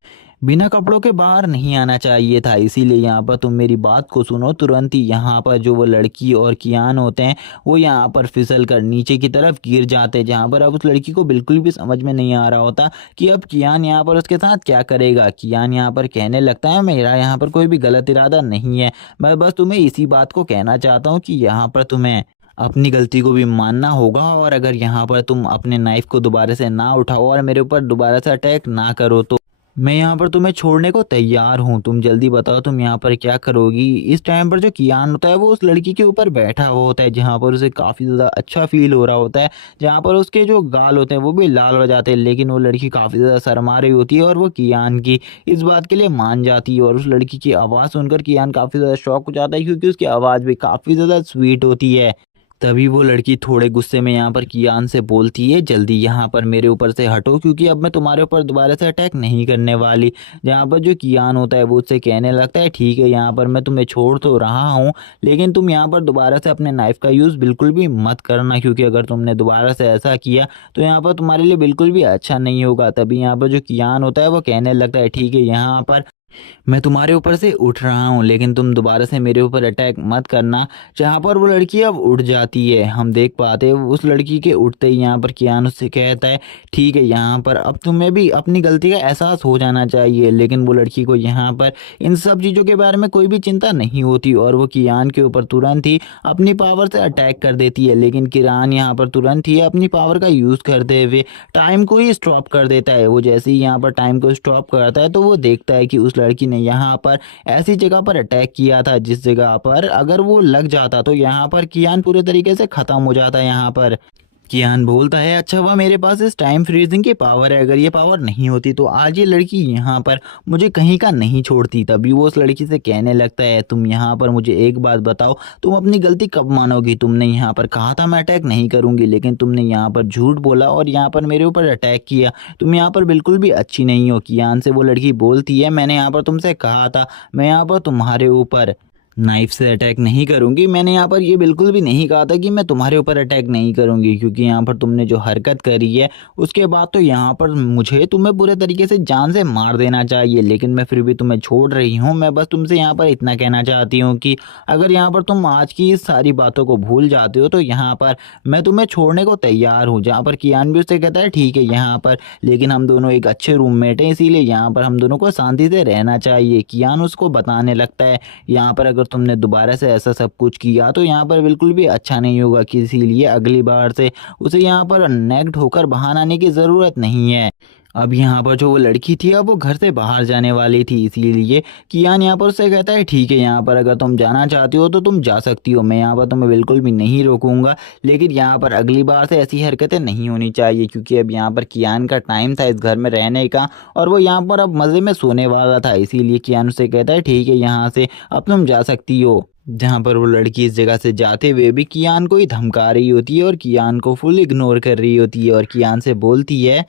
बिना कपड़ों के बाहर नहीं आना चाहिए था। इसीलिए यहाँ पर तुम मेरी बात को सुनो। तुरंत ही यहाँ पर जो वो लड़की और कियान होते हैं वो यहाँ पर फिसल कर नीचे की तरफ गिर जाते हैं। जहाँ पर अब उस लड़की को बिल्कुल भी समझ में नहीं आ रहा होता कि अब कियान यहाँ पर उसके साथ क्या करेगा। कियान यहाँ पर कहने लगता है मेरा यहाँ पर कोई भी गलत इरादा नहीं है, मैं बस तुम्हें इसी बात को कहना चाहता हूँ कि यहाँ पर तुम्हें अपनी गलती को भी मानना होगा और अगर यहाँ पर तुम अपने नाइफ को दोबारा से ना उठाओ और मेरे ऊपर दोबारा से अटैक ना करो तो मैं यहाँ पर तुम्हें छोड़ने को तैयार हूँ, तुम जल्दी बताओ तुम यहाँ पर क्या करोगी। इस टाइम पर जो कियान होता है वो उस लड़की के ऊपर बैठा हुआ होता है, जहाँ पर उसे काफ़ी ज़्यादा अच्छा फील हो रहा होता है, जहाँ पर उसके जो गाल होते हैं वो भी लाल हो जाते हैं, लेकिन वो लड़की काफ़ी ज़्यादा शर्मा रही होती है और वो कियान की इस बात के लिए मान जाती है। और उस लड़की की आवाज़ सुनकर कियान काफ़ी ज़्यादा शॉक हो जाता है, क्योंकि उसकी आवाज़ भी काफ़ी ज़्यादा स्वीट होती है। तभी वो लड़की थोड़े गुस्से में यहाँ पर कियान से बोलती है, जल्दी यहाँ पर मेरे ऊपर से हटो, क्योंकि अब मैं तुम्हारे ऊपर दोबारा से अटैक नहीं करने वाली। जहाँ पर जो कियान होता है वो उससे कहने लगता है, ठीक है यहाँ पर मैं तुम्हें छोड़ तो रहा हूँ, लेकिन तुम यहाँ पर दोबारा से अपने नाइफ का यूज़ बिल्कुल भी मत करना, क्योंकि अगर तुमने दोबारा से ऐसा किया तो यहाँ पर तुम्हारे लिए बिल्कुल भी अच्छा नहीं होगा। तभी यहाँ पर जो कियान होता है वो कहने लगता है, ठीक है यहाँ पर मैं तुम्हारे ऊपर से उठ रहा हूँ, लेकिन तुम दोबारा से मेरे ऊपर अटैक मत करना। जहाँ पर वो लड़की अब उठ जाती है, हम देख पाते हैं उस लड़की के उठते ही यहाँ पर कियान उससे कहता है, ठीक है यहाँ पर अब तुम्हें भी अपनी गलती का एहसास हो जाना चाहिए। लेकिन वो लड़की को यहाँ पर इन सब चीज़ों के बारे में कोई भी चिंता नहीं होती और वो कियान के ऊपर तुरंत ही अपनी पावर से अटैक कर देती है। लेकिन कियान यहाँ पर तुरंत ही अपनी पावर का यूज़ करते हुए टाइम को ही स्टॉप कर देता है। वो जैसे ही यहाँ पर टाइम को स्टॉप करता है तो वो देखता है कि उस लड़की ने यहाँ पर ऐसी जगह पर अटैक किया था जिस जगह पर अगर वो लग जाता तो यहाँ पर कियान पूरे तरीके से खत्म हो जाता है। यहाँ पर कियान बोलता है, अच्छा हुआ मेरे पास इस टाइम फ्रीजिंग की पावर है, अगर ये पावर नहीं होती तो आज ये लड़की यहाँ पर मुझे कहीं का नहीं छोड़ती। तभी वो उस लड़की से कहने लगता है, तुम यहाँ पर मुझे एक बात बताओ, तुम अपनी गलती कब मानोगी। तुमने यहाँ पर कहा था मैं अटैक नहीं करूंगी, लेकिन तुमने यहाँ पर झूठ बोला और यहाँ पर मेरे ऊपर अटैक किया। तुम यहाँ पर बिल्कुल भी अच्छी नहीं हो। कियान से वो लड़की बोलती है, मैंने यहाँ पर तुमसे कहा था मैं यहाँ पर तुम्हारे ऊपर नाइफ से अटैक नहीं करूंगी, मैंने यहाँ पर ये बिल्कुल भी नहीं कहा था कि मैं तुम्हारे ऊपर अटैक नहीं करूंगी, क्योंकि यहाँ पर तुमने जो हरकत करी है उसके बाद तो यहाँ पर मुझे तुम्हें पूरे तरीके से जान से मार देना चाहिए, लेकिन मैं फिर भी तुम्हें छोड़ रही हूँ। मैं बस तुमसे यहाँ पर इतना कहना चाहती हूँ कि अगर यहाँ पर तुम आज की इस सारी बातों को भूल जाते हो तो यहाँ पर मैं तुम्हें छोड़ने को तैयार हूँ। जहाँ पर कियान भी उससे कहता है, ठीक है यहाँ पर लेकिन हम दोनों एक अच्छे रूममेट हैं, इसीलिए यहाँ पर हम दोनों को शांति से रहना चाहिए। कियान उसको बताने लगता है, यहाँ पर अगर तुमने दोबारा से ऐसा सब कुछ किया तो यहाँ पर बिल्कुल भी अच्छा नहीं होगा, इसीलिए अगली बार से उसे यहाँ पर नेक्ड होकर बाहर आने की ज़रूरत नहीं है। अब यहाँ पर जो वो लड़की थी अब वो घर से बाहर जाने वाली थी, इसीलिए कियान यहाँ पर उससे कहता है, ठीक है यहाँ पर अगर तुम जाना चाहती हो तो तुम जा सकती हो, मैं यहाँ पर तुम्हें बिल्कुल भी नहीं रोकूंगा, लेकिन यहाँ पर अगली बार से ऐसी हरकतें नहीं होनी चाहिए। क्योंकि अब यहाँ पर कियान का टाइम था इस घर में रहने का और वो यहाँ पर अब मज़े में सोने वाला था, इसीलिए कियान उससे कहता है, ठीक है यहाँ से अब तुम जा सकती हो। जहाँ पर वो लड़की इस जगह से जाते हुए भी कियान को ही धमका रही होती है और कियान को फुल इग्नोर कर रही होती है और कियान से बोलती है,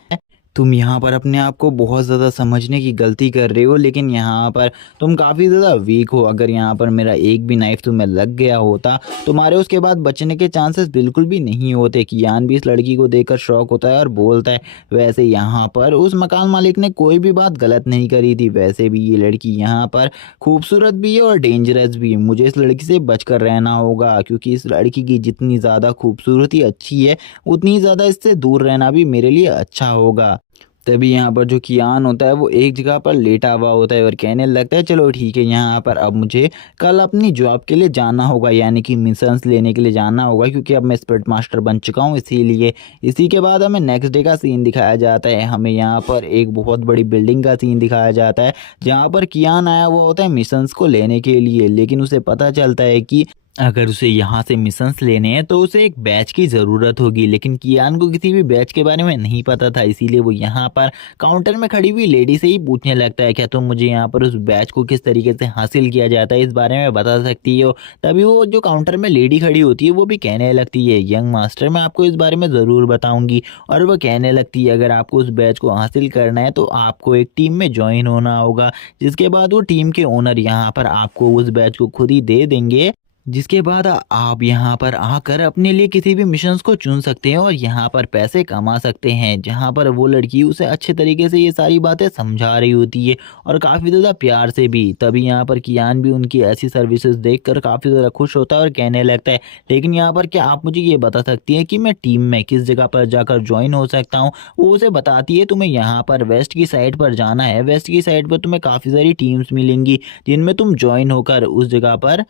तुम यहाँ पर अपने आप को बहुत ज़्यादा समझने की गलती कर रहे हो, लेकिन यहाँ पर तुम काफ़ी ज़्यादा वीक हो। अगर यहाँ पर मेरा एक भी नाइफ तुम्हें लग गया होता तुम्हारे उसके बाद बचने के चांसेस बिल्कुल भी नहीं होते। कियान भी इस लड़की को देखकर शॉक होता है और बोलता है, वैसे यहाँ पर उस मकान मालिक ने कोई भी बात गलत नहीं करी थी, वैसे भी ये लड़की यहाँ पर खूबसूरत भी है और डेंजरस भी। मुझे इस लड़की से बचकर रहना होगा, क्योंकि इस लड़की की जितनी ज़्यादा खूबसूरती अच्छी है उतनी ज़्यादा इससे दूर रहना भी मेरे लिए अच्छा होगा। तभी यहाँ पर जो कियान होता है वो एक जगह पर लेटा हुआ होता है और कहने लगता है, चलो ठीक है यहाँ पर अब मुझे कल अपनी जॉब के लिए जाना होगा, यानी कि मिशंस लेने के लिए जाना होगा, क्योंकि अब मैं स्पिरिट मास्टर बन चुका हूँ। इसीलिए इसी के बाद हमें नेक्स्ट डे का सीन दिखाया जाता है। हमें यहाँ पर एक बहुत बड़ी बिल्डिंग का सीन दिखाया जाता है, जहाँ पर कियान आया हुआ होता है मिशंस को लेने के लिए, लेकिन उसे पता चलता है कि अगर उसे यहाँ से मिशंस लेने हैं तो उसे एक बैच की ज़रूरत होगी। लेकिन कियान को किसी भी बैच के बारे में नहीं पता था, इसीलिए वो यहाँ पर काउंटर में खड़ी हुई लेडी से ही पूछने लगता है, क्या तुम मुझे यहाँ पर उस बैच को किस तरीके से हासिल किया जाता है इस बारे में बता सकती हो। तभी वो जो काउंटर में लेडी खड़ी होती है वो भी कहने लगती है, यंग मास्टर मैं आपको इस बारे में ज़रूर बताऊँगी। और वो कहने लगती है, अगर आपको उस बैच को हासिल करना है तो आपको एक टीम में ज्वाइन होना होगा, जिसके बाद वो टीम के ओनर यहाँ पर आपको उस बैच को खुद ही दे देंगे, जिसके बाद आप यहाँ पर आकर अपने लिए किसी भी मिशंस को चुन सकते हैं और यहाँ पर पैसे कमा सकते हैं। जहाँ पर वो लड़की उसे अच्छे तरीके से ये सारी बातें समझा रही होती है और काफ़ी ज़्यादा प्यार से भी। तभी यहाँ पर कियान भी उनकी ऐसी सर्विसेज देखकर काफ़ी ज़्यादा खुश होता है और कहने लगता है, लेकिन यहाँ पर क्या आप मुझे ये बता सकती हैं कि मैं टीम में किस जगह पर जाकर ज्वाइन हो सकता हूँ। वो उसे बताती है, तुम्हें यहाँ पर वेस्ट की साइड पर जाना है, वेस्ट की साइड पर तुम्हें काफ़ी सारी टीम्स मिलेंगी जिनमें तुम ज्वाइन होकर उस जगह पर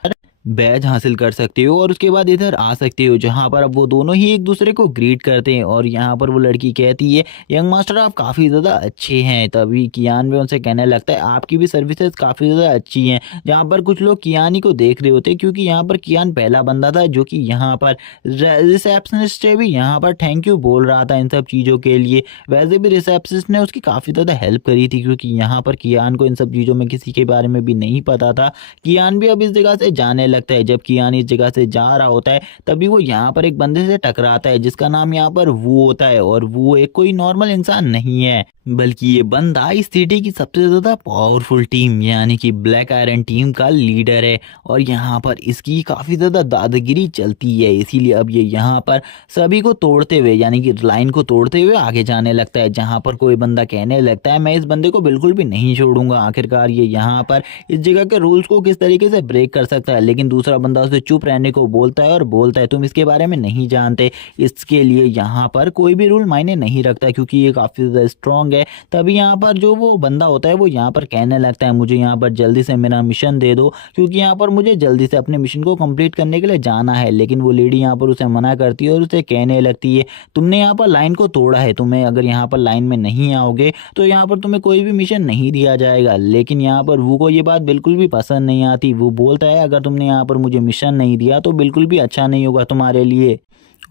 बैज हासिल कर सकते हो और उसके बाद इधर आ सकते हो, जहाँ पर अब वो दोनों ही एक दूसरे को ग्रीट करते हैं और यहाँ पर वो लड़की कहती है यंग मास्टर आप काफ़ी ज़्यादा अच्छे हैं। तभी कियान भी उनसे कहने लगता है आपकी भी सर्विसेज काफ़ी ज़्यादा अच्छी हैं। जहाँ पर कुछ लोग कियान ही को देख रहे होते हैं, क्योंकि यहाँ पर कियान पहला बंदा था जो कि यहाँ पर रिसेप्शनिस्ट से भी यहाँ पर थैंक यू बोल रहा था इन सब चीज़ों के लिए। वैसे भी रिसेप्शनिस्ट ने उसकी काफ़ी ज़्यादा हेल्प करी थी, क्योंकि यहाँ पर कियान को इन सब चीज़ों में किसी के बारे में भी नहीं पता था। कियान भी अब इस जगह से जाने लगता है। जब कियान इस जगह से जा रहा होता है तभी वो यहाँ पर एक बंदे से टकराता है जिसका नाम यहाँ पर वो होता है, और वो एक कोई नॉर्मल इंसान नहीं है, बल्कि ये बंदा इस सिटी की सबसे ज़्यादा पावरफुल टीम यानी कि ब्लैक आयरन टीम का लीडर है। और यहाँ पर इसकी काफ़ी ज़्यादा दादागिरी चलती है, इसीलिए अब ये यहाँ पर सभी को तोड़ते हुए यानी कि लाइन को तोड़ते हुए आगे जाने लगता है। जहाँ पर कोई बंदा कहने लगता है मैं इस बंदे को बिल्कुल भी नहीं छोड़ूंगा। आखिरकार ये यहाँ पर इस जगह के रूल्स को किस तरीके से ब्रेक कर सकता है, लेकिन दूसरा बंदा उसे चुप रहने को बोलता है और बोलता है तुम इसके बारे में नहीं जानते, इसके लिए यहाँ पर कोई भी रूल मायने नहीं रखता क्योंकि ये काफ़ी ज़्यादा स्ट्रॉन्ग है। तभी यहाँ पर जो वो बंदा होता है वो यहाँ पर कहने लगता है मुझे यहाँ पर जल्दी से मेरा मिशन दे दो, क्योंकि यहाँ पर मुझे जल्दी से अपने मिशन को कंप्लीट करने के लिए जाना है। लेकिन वो लेडी यहाँ पर उसे मना करती है और उसे कहने लगती है तुमने यहाँ पर लाइन को तोड़ा है, तुम्हें अगर यहाँ पर लाइन में नहीं आओगे तो यहाँ पर तुम्हें कोई भी मिशन नहीं दिया जाएगा। लेकिन यहाँ पर वो को ये बात बिल्कुल भी पसंद नहीं आती। वो बोलता है अगर तुमने यहाँ पर मुझे मिशन नहीं दिया तो बिल्कुल भी अच्छा नहीं होगा तुम्हारे लिए।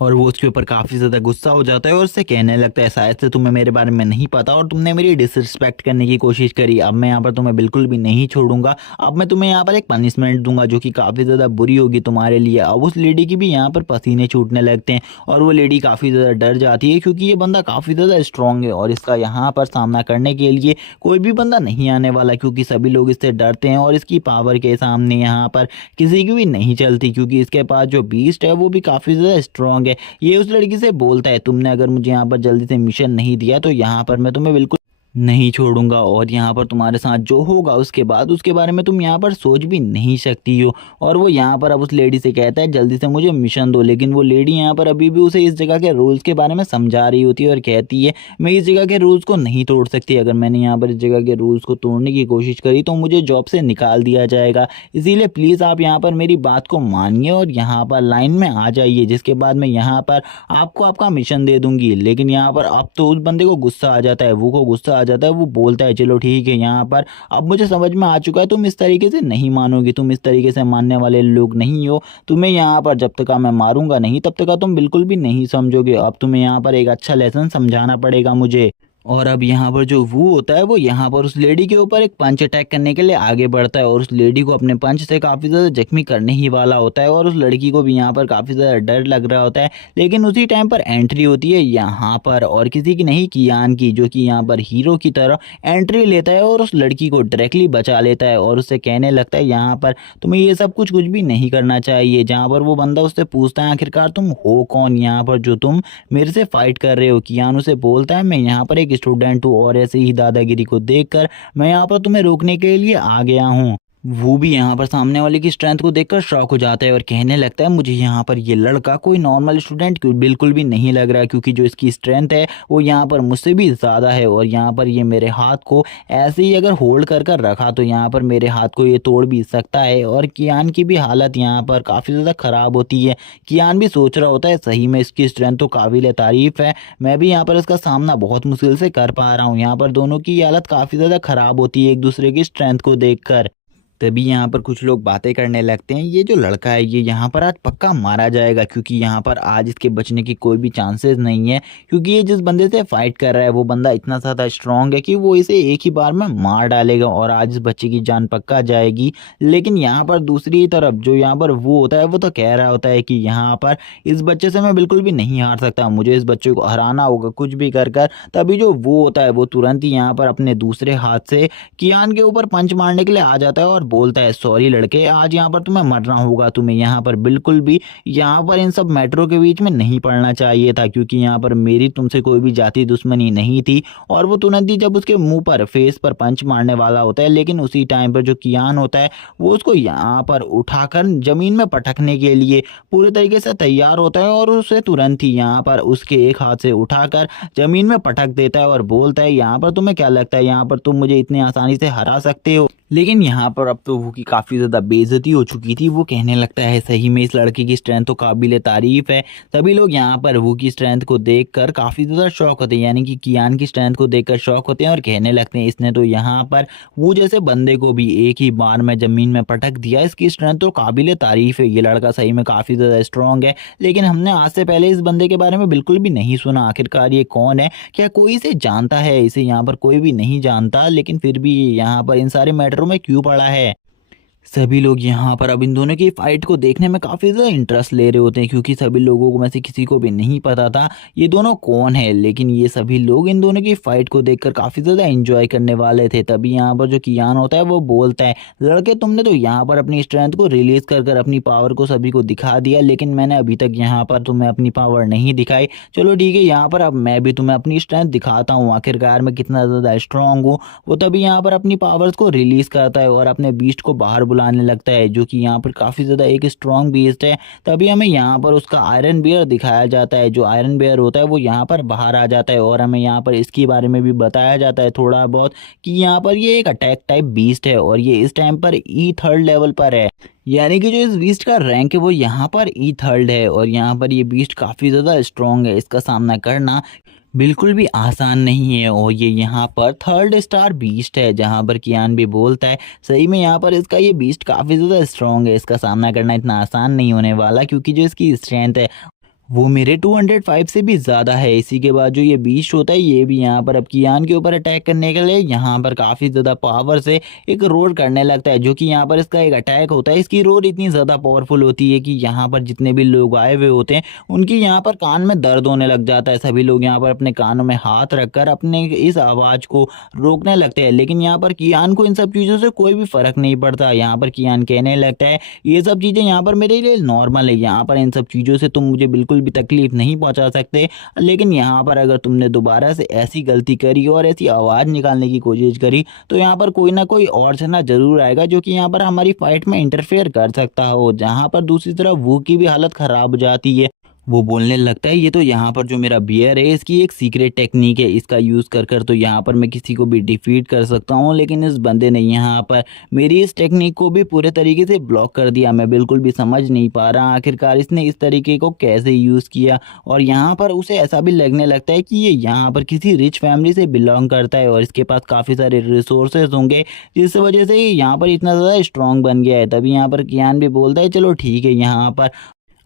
और वो उसके ऊपर काफ़ी ज़्यादा गुस्सा हो जाता है और उससे कहने लगता है शायद से तुम्हें मेरे बारे में नहीं पता और तुमने मेरी डिसरिस्पेक्ट करने की कोशिश करी। अब मैं यहाँ पर तुम्हें बिल्कुल भी नहीं छोड़ूंगा। अब मैं तुम्हें यहाँ पर एक पनिशमेंट दूंगा जो कि काफ़ी ज़्यादा बुरी होगी तुम्हारे लिए। अब उस लेडी की भी यहाँ पर पसीने छूटने लगते हैं और वो लेडी काफ़ी ज़्यादा डर जाती है क्योंकि ये बंदा काफ़ी ज़्यादा स्ट्रॉन्ग है और इसका यहाँ पर सामना करने के लिए कोई भी बंदा नहीं आने वाला, क्योंकि सभी लोग इससे डरते हैं और इसकी पावर के सामने यहाँ पर किसी की भी नहीं चलती, क्योंकि इसके पास जो बीस्ट है वो भी काफ़ी ज़्यादा स्ट्रॉन्ग है। ये उस लड़की से बोलता है तुमने अगर मुझे यहाँ पर जल्दी से मिशन नहीं दिया तो यहाँ पर मैं तुम्हें बिल्कुल नहीं छोड़ूंगा और यहाँ पर तुम्हारे साथ जो होगा उसके बाद उसके बारे में तुम यहाँ पर सोच भी नहीं सकती हो। और वो यहाँ पर अब उस लेडी से कहता है जल्दी से मुझे मिशन दो, लेकिन वो लेडी यहाँ पर अभी भी उसे इस जगह के रूल्स के बारे में समझा रही होती है और कहती है मैं इस जगह के रूल्स को नहीं तोड़ सकती, अगर मैंने यहाँ पर इस जगह के रूल्स को तोड़ने की कोशिश करी तो मुझे जॉब से निकाल दिया जाएगा, इसीलिए प्लीज़ आप यहाँ पर मेरी बात को मानिए और यहाँ पर लाइन में आ जाइए, जिसके बाद मैं यहाँ पर आपको आपका मिशन दे दूंगी। लेकिन यहाँ पर अब तो उस बंदे को गुस्सा आ जाता है, वो को गुस्सा आ जाता है। वो बोलता है चलो ठीक है, यहाँ पर अब मुझे समझ में आ चुका है तुम इस तरीके से नहीं मानोगी, तुम इस तरीके से मानने वाले लोग नहीं हो। तुम्हें यहाँ पर जब तक मैं मारूंगा नहीं तब तक तुम बिल्कुल भी नहीं समझोगे। अब तुम्हें यहाँ पर एक अच्छा लेसन समझाना पड़ेगा मुझे। और अब यहाँ पर जो वो होता है वो यहाँ पर उस लेडी के ऊपर एक पंच अटैक करने के लिए आगे बढ़ता है और उस लेडी को अपने पंच से काफ़ी ज़्यादा जख्मी करने ही वाला होता है और उस लड़की को भी यहाँ पर काफ़ी ज़्यादा डर लग रहा होता है। लेकिन उसी टाइम पर एंट्री होती है यहाँ पर और किसी की नहीं, कियान की, जो कि यहाँ पर हीरो की तरह एंट्री लेता है और उस लड़की को डायरेक्टली बचा लेता है और उससे कहने लगता है यहाँ पर तुम्हें ये सब कुछ भी नहीं करना चाहिए। जहाँ पर वो बंदा उससे पूछता है आखिरकार तुम हो कौन यहाँ पर जो तुम मेरे से फाइट कर रहे हो। कियान उसे बोलता है मैं यहाँ पर एक स्टूडेंट हूँ और ऐसे ही दादागिरी को देखकर मैं यहाँ पर तुम्हें रोकने के लिए आ गया हूँ। वो भी यहाँ पर सामने वाले की स्ट्रेंथ को देखकर शॉक हो जाता है और कहने लगता है मुझे यहाँ पर ये लड़का कोई नॉर्मल स्टूडेंट बिल्कुल भी नहीं लग रहा, क्योंकि जो इसकी स्ट्रेंथ है वो यहाँ पर मुझसे भी ज़्यादा है और यहाँ पर ये मेरे हाथ को ऐसे ही अगर होल्ड कर कर रखा तो यहाँ पर मेरे हाथ को ये तोड़ भी सकता है। और कियान की भी हालत यहाँ पर काफ़ी ज़्यादा ख़राब होती है। कियान भी सोच रहा होता है सही में इसकी स्ट्रेंथ तो काबिल तारीफ़ है, मैं भी यहाँ पर इसका सामना बहुत मुश्किल से कर पा रहा हूँ। यहाँ पर दोनों की हालत काफ़ी ज़्यादा ख़राब होती है एक दूसरे की स्ट्रेंथ को देखकर। तभी यहाँ पर कुछ लोग बातें करने लगते हैं ये जो लड़का है ये यहाँ पर आज पक्का मारा जाएगा, क्योंकि यहाँ पर आज इसके बचने की कोई भी चांसेस नहीं है, क्योंकि ये जिस बंदे से फाइट कर रहा है वो बंदा इतना ज़्यादा स्ट्रांग है कि वो इसे एक ही बार में मार डालेगा और आज इस बच्चे की जान पक्का जाएगी। लेकिन यहाँ पर दूसरी तरफ जो यहाँ पर वो होता है वो तो कह रहा होता है कि यहाँ पर इस बच्चे से मैं बिल्कुल भी नहीं हार सकता, मुझे इस बच्चे को हराना होगा कुछ भी कर कर। तभी जो वो होता है वो तुरंत ही यहाँ पर अपने दूसरे हाथ से कियान के ऊपर पंच मारने के लिए आ जाता है और बोलता है सॉरी लड़के, आज यहाँ पर तुम्हें मरना होगा, तुम्हें यहाँ पर बिल्कुल भी यहाँ पर इन सब मैटरों के बीच में नहीं पड़ना चाहिए था, क्योंकि यहाँ पर मेरी तुमसे कोई भी जाति दुश्मनी नहीं थी। और वो तुरंत ही जब उसके मुंह पर फेस पर पंच मारने वाला होता है, लेकिन उसी टाइम पर जो कियान होता है वो उसको यहाँ पर उठाकर जमीन में पटकने के लिए पूरे तरीके से तैयार होता है और उसे तुरंत ही यहाँ पर उसके एक हाथ से उठाकर जमीन में पटक देता है और बोलता है यहाँ पर तुम्हें क्या लगता है यहाँ पर तुम मुझे इतनी आसानी से हरा सकते हो। लेकिन यहाँ पर अब तो वो की काफ़ी ज़्यादा बेइज़्ज़ती हो चुकी थी। वो कहने लगता है सही में इस लड़के की स्ट्रेंथ तो काबिल-ए-तारीफ़ है। सभी लोग यहाँ पर वो की स्ट्रेंथ को देखकर काफ़ी ज़्यादा शॉक होते हैं, यानी कि कियान की स्ट्रेंथ को देखकर शॉक होते हैं और कहने लगते हैं इसने तो यहाँ पर वो जैसे बंदे को भी एक ही बार में ज़मीन में पटक दिया। इसकी स्ट्रेंथ तो काबिल-ए-तारीफ़ है। ये लड़का सही में काफ़ी ज़्यादा स्ट्रॉन्ग है। लेकिन हमने आज से पहले इस बंदे के बारे में बिल्कुल भी नहीं सुना। आखिरकार ये कौन है? क्या कोई इसे जानता है? इसे यहाँ पर कोई भी नहीं जानता, लेकिन फिर भी ये यहाँ पर इन सारे मैटरों में क्यों पड़ा है? सभी लोग यहाँ पर अब इन दोनों की फाइट को देखने में काफ़ी ज़्यादा इंटरेस्ट ले रहे होते हैं, क्योंकि सभी लोगों को में से किसी को भी नहीं पता था ये दोनों कौन है। लेकिन ये सभी लोग इन दोनों की फाइट को देखकर काफ़ी ज़्यादा एंजॉय करने वाले थे। तभी यहाँ पर जो कियान होता है वो बोलता है, लड़के तुमने तो यहाँ पर अपनी स्ट्रेंथ को रिलीज़ कर कर अपनी पावर को सभी को दिखा दिया, लेकिन मैंने अभी तक यहाँ पर तुम्हें अपनी पावर नहीं दिखाई। चलो ठीक है, यहाँ पर अब मैं भी तुम्हें अपनी स्ट्रेंथ दिखाता हूँ, आखिरकार मैं कितना ज़्यादा स्ट्रांग हूँ। वो तभी यहाँ पर अपनी पावर्स को रिलीज़ करता है और अपने बीस्ट को बाहर बुलाने लगता है, जो कि यहाँ पर काफ़ी ज़्यादा एक स्ट्रॉन्ग बीस्ट है। तभी हमें यहाँ पर उसका आयरन बियर दिखाया जाता है। जो आयरन बियर होता है वो यहाँ पर बाहर आ जाता है और हमें यहाँ पर इसके बारे में भी बताया जाता है थोड़ा बहुत, कि यहाँ पर ये एक अटैक टाइप बीस्ट है और ये इस टाइम पर E3 लेवल पर है। यानी कि जो इस बीस्ट का रैंक है वो यहाँ पर E3 है और यहाँ पर ये बीस्ट काफ़ी ज़्यादा स्ट्रॉन्ग है। इसका सामना करना बिल्कुल भी आसान नहीं है और ये यहाँ पर 3rd स्टार बीस्ट है, जहाँ पर कियान भी बोलता है सही में यहाँ पर इसका ये बीस्ट काफ़ी ज़्यादा स्ट्रॉन्ग है। इसका सामना करना इतना आसान नहीं होने वाला, क्योंकि जो इसकी स्ट्रेंथ है वो मेरे 205 से भी ज़्यादा है। इसी के बाद जो ये बीस्ट होता है ये भी यहाँ पर अब कियान के ऊपर अटैक करने के लिए यहाँ पर काफ़ी ज़्यादा पावर से एक रोर करने लगता है, जो कि यहाँ पर इसका एक अटैक होता है। इसकी रोर इतनी ज़्यादा पावरफुल होती है कि यहाँ पर जितने भी लोग आए हुए होते हैं उनकी यहाँ पर कान में दर्द होने लग जाता है। सभी लोग यहाँ पर अपने कानों में हाथ रखकर अपने इस आवाज़ को रोकने लगते हैं, लेकिन यहाँ पर कियान को इन सब चीज़ों से कोई भी फ़र्क नहीं पड़ता। यहाँ पर कियान कहने लगता है ये सब चीज़ें यहाँ पर मेरे लिए नॉर्मल है, यहाँ पर इन सब चीज़ों से तुम मुझे बिल्कुल भी तकलीफ नहीं पहुंचा सकते। लेकिन यहाँ पर अगर तुमने दोबारा से ऐसी गलती करी और ऐसी आवाज़ निकालने की कोशिश करी तो यहाँ पर कोई ना कोई और जना जरूर आएगा, जो कि यहाँ पर हमारी फाइट में इंटरफेयर कर सकता हो। जहाँ पर दूसरी तरफ वो की भी हालत ख़राब हो जाती है। वो बोलने लगता है ये तो यहाँ पर जो मेरा बियर है इसकी एक सीक्रेट टेक्निक है, इसका यूज़ कर कर तो यहाँ पर मैं किसी को भी डिफीट कर सकता हूँ। लेकिन इस बंदे ने यहाँ पर मेरी इस टेक्निक को भी पूरे तरीके से ब्लॉक कर दिया। मैं बिल्कुल भी समझ नहीं पा रहा आखिरकार इसने इस तरीके को कैसे यूज़ किया। और यहाँ पर उसे ऐसा भी लगने लगता है कि ये यहाँ पर किसी रिच फैमिली से बिलोंग करता है और इसके पास काफ़ी सारे रिसोर्सेज होंगे, जिस वजह से ये यहाँ पर इतना ज़्यादा स्ट्रॉन्ग बन गया है। तभी यहाँ पर कियान भी बोलता है चलो ठीक है, यहाँ पर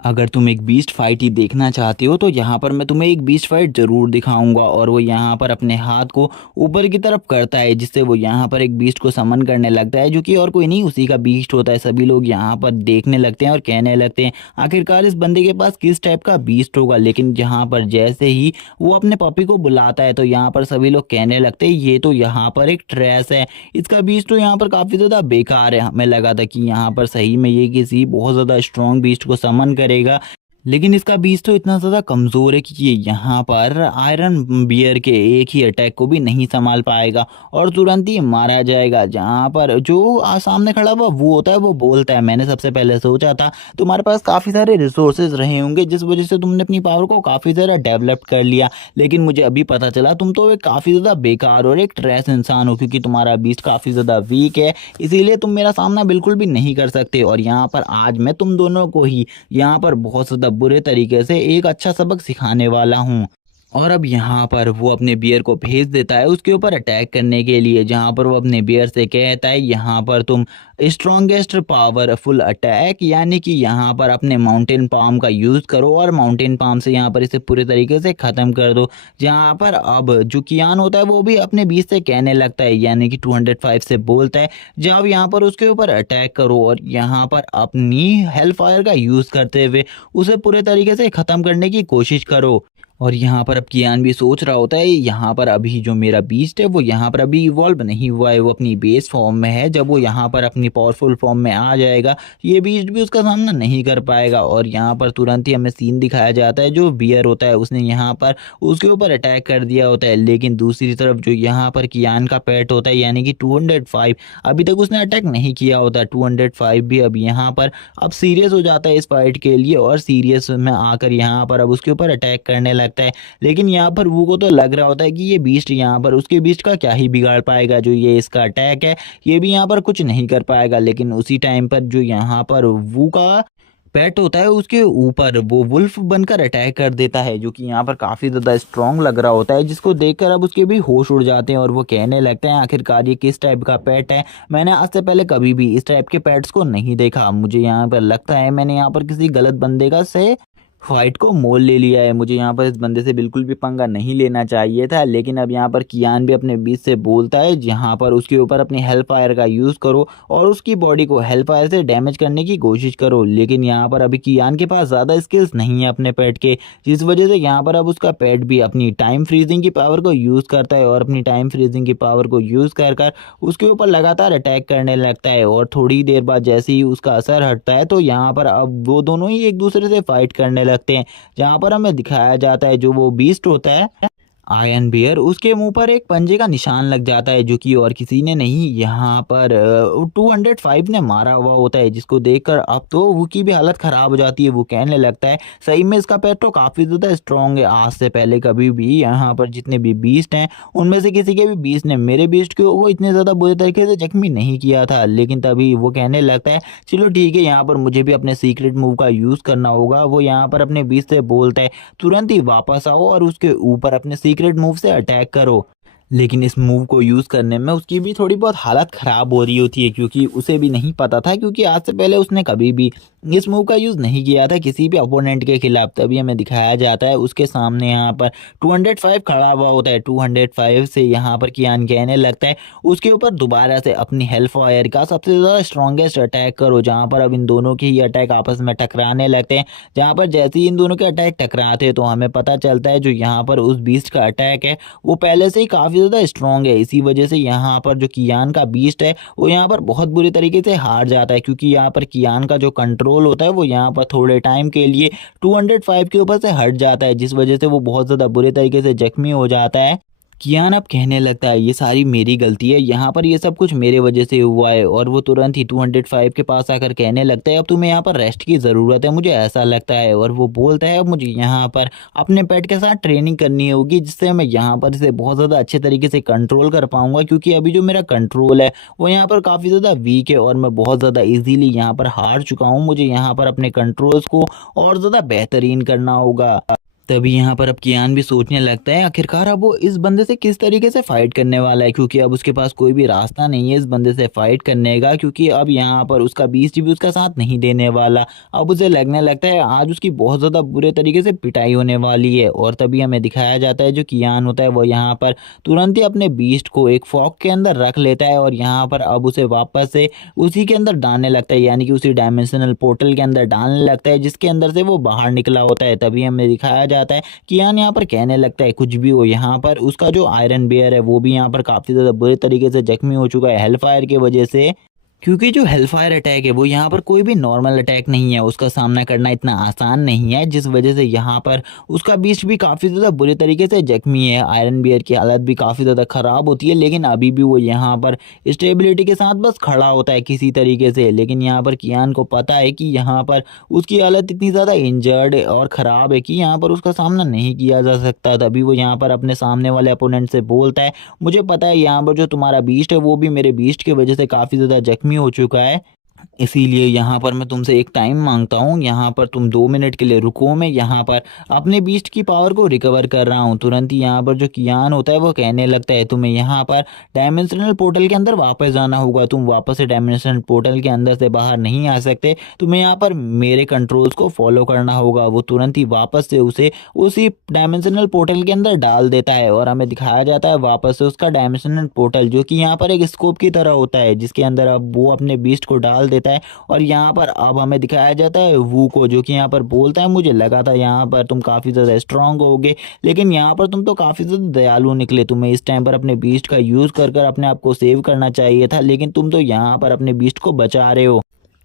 अगर तुम एक बीस्ट फाइट ही देखना चाहते हो तो यहाँ पर मैं तुम्हें एक बीस्ट फाइट ज़रूर दिखाऊंगा। और वो यहाँ पर अपने हाथ को ऊपर की तरफ करता है, जिससे वो यहाँ पर एक बीस्ट को समन करने लगता है, जो कि और कोई नहीं उसी का बीस्ट होता है। सभी लोग यहाँ पर देखने लगते हैं और कहने लगते हैं आखिरकार इस बंदे के पास किस टाइप का बीस्ट होगा। लेकिन यहाँ पर जैसे ही वो अपने पपी को बुलाता है तो यहाँ पर सभी लोग कहने लगते हैं ये तो यहाँ पर एक ट्रैश है, इसका बीस्ट तो यहाँ पर काफ़ी ज़्यादा बेकार है। हमें लगा था कि यहाँ पर सही में ये किसी बहुत ज़्यादा स्ट्रॉन्ग बीस्ट को समन करेगा, लेकिन इसका बीज तो इतना ज़्यादा कमज़ोर है कि ये यहाँ पर आयरन बियर के एक ही अटैक को भी नहीं संभाल पाएगा और तुरंत ही मारा जाएगा। जहाँ पर जो सामने खड़ा हुआ वो होता है वो बोलता है मैंने सबसे पहले सोचा था तुम्हारे पास काफ़ी सारे रिसोर्सेज रहे होंगे जिस वजह से तुमने अपनी पावर को काफ़ी ज़्यादा डेवलप कर लिया, लेकिन मुझे अभी पता चला तुम तो एक काफ़ी ज़्यादा बेकार और एक ट्रैश इंसान हो, क्योंकि तुम्हारा बीस्ट काफ़ी ज़्यादा वीक है, इसीलिए तुम मेरा सामना बिल्कुल भी नहीं कर सकते। और यहाँ पर आज मैं तुम दोनों को ही यहाँ पर बहुत ज़्यादा बुरे तरीके से एक अच्छा सबक सिखाने वाला हूँ। और अब यहाँ पर वो अपने बियर को भेज देता है उसके ऊपर अटैक करने के लिए, जहाँ पर वो अपने बियर से कहता है यहाँ पर तुम स्ट्रॉन्गेस्ट पावरफुल अटैक यानी कि यहाँ पर अपने माउंटेन पाम का यूज़ करो और माउंटेन पाम से यहाँ पर इसे पूरे तरीके से ख़त्म कर दो। जहाँ पर अब जो कियान होता है वो भी अपने बीच से कहने लगता है यानी कि 205 से बोलता है जब यहाँ पर उसके ऊपर अटैक करो और यहाँ पर अपनी हेल फायर का यूज़ करते हुए उसे पूरे तरीके से ख़त्म करने की कोशिश करो। और यहाँ पर अब कियान भी सोच रहा होता है यहाँ पर अभी जो मेरा बीस्ट है वो यहाँ पर अभी इवॉल्व नहीं हुआ है, वो अपनी बेस फॉर्म में है। जब वो यहाँ पर अपनी पावरफुल फॉर्म में आ जाएगा ये बीस्ट भी उसका सामना नहीं कर पाएगा। और यहाँ पर तुरंत ही हमें सीन दिखाया जाता है जो बियर होता है उसने यहाँ पर उसके ऊपर अटैक कर दिया होता है, लेकिन दूसरी तरफ जो यहाँ पर कियान का पेट होता है यानी कि 205 अभी तक उसने अटैक नहीं किया होता। 205 भी अब यहाँ पर अब सीरियस हो जाता है इस फाइट के लिए और सीरियस में आकर यहाँ पर अब उसके ऊपर अटैक करने लगता है। लेकिन यहाँ पर वू को तो लग रहा होता है कि ये बीस्ट यहाँ पर उसके बीस्ट का क्या ही बिगाड़ पाएगा, जो ये इसका अटैक है ये भी यहाँ पर कुछ नहीं कर पाएगा। लेकिन उसी टाइम पर जो यहाँ पर वू का पेट होता है उसके ऊपर वो वुल्फ बनकर अटैक कर देता है, जो कि यहाँ पर काफ़ी ज़्यादा स्ट्रांग लग रहा होता है, जिसको देखकर अब उसके भी होश उड़ जाते हैं और वो कहने लगते हैं आखिरकार ये किस टाइप का पेट है। मैंने आज से पहले कभी भी इस टाइप के पेट्स को नहीं देखा। मुझे यहाँ पर लगता है मैंने यहाँ पर किसी गलत बंदे का से फाइट को मोल ले लिया है। मुझे यहाँ पर इस बंदे से बिल्कुल भी पंगा नहीं लेना चाहिए था। लेकिन अब यहाँ पर कियान भी अपने बीच से बोलता है जहाँ पर उसके ऊपर अपनी हेल फायर का यूज़ करो और उसकी बॉडी को हेल फायर से डैमेज करने की कोशिश करो। लेकिन यहाँ पर अभी कियान के पास ज़्यादा स्किल्स नहीं है अपने पेट के, जिस वजह से यहाँ पर अब उसका पेट भी अपनी टाइम फ्रीजिंग की पावर को यूज़ करता है और अपनी टाइम फ्रीजिंग की पावर को यूज़ कर कर उसके ऊपर लगातार अटैक करने लगता है। और थोड़ी देर बाद जैसे ही उसका असर हटता है तो यहाँ पर अब वो दोनों ही एक दूसरे से फाइट करने लगते हैं, जहाँ पर हमें दिखाया जाता है जो वो बीस्ट होता है आयरन बियर उसके मुंह पर एक पंजे का निशान लग जाता है, जो कि और किसी ने नहीं यहाँ पर 205 ने मारा हुआ होता है, जिसको देखकर अब तो वो की भी हालत खराब हो जाती है। वो कहने लगता है सही में इसका पेट तो काफ़ी ज़्यादा स्ट्रॉन्ग है, आज से पहले कभी भी यहाँ पर जितने भी बीस्ट हैं उनमें से किसी के भी बीस्ट ने मेरे बीस्ट को वो इतने ज़्यादा बुरे तरीके से जख्मी नहीं किया था। लेकिन तभी वो कहने लगता है चलो ठीक है यहाँ पर मुझे भी अपने सीक्रेट मूव का यूज़ करना होगा। वो यहाँ पर अपने बीस्ट से बोलता है तुरंत ही वापस आओ और उसके ऊपर अपने सीक्रेट मूव से अटैक करो। लेकिन इस मूव को यूज़ करने में उसकी भी थोड़ी बहुत हालत ख़राब हो रही होती है, क्योंकि उसे भी नहीं पता था, क्योंकि आज से पहले उसने कभी भी इस मूव का यूज़ नहीं किया था किसी भी अपोनेंट के खिलाफ। तभी हमें दिखाया जाता है उसके सामने यहाँ पर 205 खड़ा हुआ होता है। 205 से यहाँ पर कियान कहने लगता है उसके ऊपर दोबारा से अपनी हेल फायर का सबसे ज़्यादा स्ट्रॉन्गेस्ट अटैक करो, जहाँ पर अब इन दोनों के ही अटैक आपस में टकराने लगते हैं। जहाँ पर जैसे ही इन दोनों के अटैक टकराते हैं तो हमें पता चलता है जो यहाँ पर उस बीस्ट का अटैक है वो पहले से ही काफ़ी ज़्यादा स्ट्रॉन्ग है। इसी वजह से यहाँ पर जो कियान का बीस्ट है वो यहाँ पर बहुत बुरी तरीके से हार जाता है, क्योंकि यहाँ पर कियान का जो कंट्रोल होता है वो यहाँ पर थोड़े टाइम के लिए 205 के ऊपर से हट जाता है, जिस वजह से वो बहुत ज़्यादा बुरे तरीके से जख्मी हो जाता है। कियान अब कहने लगता है ये सारी मेरी गलती है, यहाँ पर ये सब कुछ मेरे वजह से हुआ है। और वो तुरंत ही 205 के पास आकर कहने लगता है अब तुम्हें यहाँ पर रेस्ट की ज़रूरत है, मुझे ऐसा लगता है। और वो बोलता है अब मुझे यहाँ पर अपने पेट के साथ ट्रेनिंग करनी होगी, जिससे मैं यहाँ पर इसे बहुत ज़्यादा अच्छे तरीके से कंट्रोल कर पाऊँगा, क्योंकि अभी जो मेरा कंट्रोल है वो यहाँ पर काफ़ी ज़्यादा वीक है और मैं बहुत ज़्यादा ईजीली यहाँ पर हार चुका हूँ। मुझे यहाँ पर अपने कंट्रोल्स को और ज़्यादा बेहतरीन करना होगा। तभी यहाँ पर अब कियान भी सोचने लगता है आखिरकार अब वो इस बंदे से किस तरीके से फाइट करने वाला है, क्योंकि अब उसके पास कोई भी रास्ता नहीं है इस बंदे से फाइट करने का, क्योंकि अब यहाँ पर उसका बीस्ट भी उसका साथ नहीं देने वाला। अब उसे लगने लगता है आज उसकी बहुत ज़्यादा बुरे तरीके से पिटाई होने वाली है। और तभी हमें दिखाया जाता है जो कियान होता है वो यहाँ पर तुरंत ही अपने बीस्ट को एक फॉग के अंदर रख लेता है और यहाँ पर अब उसे वापस से उसी के अंदर डालने लगता है, यानी कि उसी डायमेंशनल पोर्टल के अंदर डालने लगता है जिसके अंदर से वो बाहर निकला होता है। तभी हमें दिखाया जाता है कियान यहाँ पर कहने लगता है कुछ भी हो यहाँ पर उसका जो आयरन बेयर है वो भी यहाँ पर काफ़ी ज़्यादा बुरे तरीके से जख्मी हो चुका है हेलफायर की वजह से, क्योंकि जो हेलफायर अटैक है वो यहाँ पर कोई भी नॉर्मल अटैक नहीं है, उसका सामना करना इतना आसान नहीं है, जिस वजह से यहाँ पर उसका बीस्ट भी काफ़ी ज़्यादा बुरे तरीके से जख्मी है। आयरन बियर की हालत भी काफ़ी ज़्यादा ख़राब होती है, लेकिन अभी भी वो यहाँ पर स्टेबिलिटी के साथ बस खड़ा होता है किसी तरीके से। लेकिन यहाँ पर कियान को पता है कि यहाँ पर उसकी हालत इतनी ज़्यादा इंजर्ड और ख़राब है कि यहाँ पर उसका सामना नहीं किया जा सकता। तभी वो यहाँ पर अपने सामने वाले अपोनेंट से बोलता है मुझे पता है यहाँ पर जो तुम्हारा बीस्ट है वो भी मेरे बीस्ट की वजह से काफ़ी ज़्यादा जख्मी हो चुका है, इसीलिए यहाँ पर मैं तुमसे एक टाइम मांगता हूँ, यहाँ पर तुम 2 मिनट के लिए रुको, मैं यहाँ पर अपने बीस्ट की पावर को रिकवर कर रहा हूँ। तुरंत ही यहाँ पर जो कियान होता है वो कहने लगता है तुम्हें यहाँ पर डायमेंशनल पोर्टल के अंदर वापस जाना होगा, तुम वापस से डायमेंशनल पोर्टल के अंदर से बाहर नहीं आ सकते, तुम्हें यहाँ पर मेरे कंट्रोल्स को फॉलो करना होगा। वो तुरंत ही वापस से उसे उसी डायमेंशनल पोर्टल के अंदर डाल देता है और हमें दिखाया जाता है वापस से उसका डायमेंशनल पोर्टल, जो कि यहाँ पर एक स्कोप की तरह होता है, जिसके अंदर अब वो अपने बीस्ट को डाल देता है। और यहाँ पर अब हमें दिखाया जाता है वू को, जो कि यहाँ पर बोलता है मुझे लगा था यहाँ पर तुम काफ़ी ज़्यादा स्ट्रांग होगे, लेकिन यहाँ पर तुम तो काफ़ी ज़्यादा दयालु निकले, तुम्हें इस टाइम पर अपने बीस्ट का यूज़ कर कर अपने आप को सेव करना चाहिए था, लेकिन तुम तो यहाँ पर अपने बीस्ट को बचा रहे हो।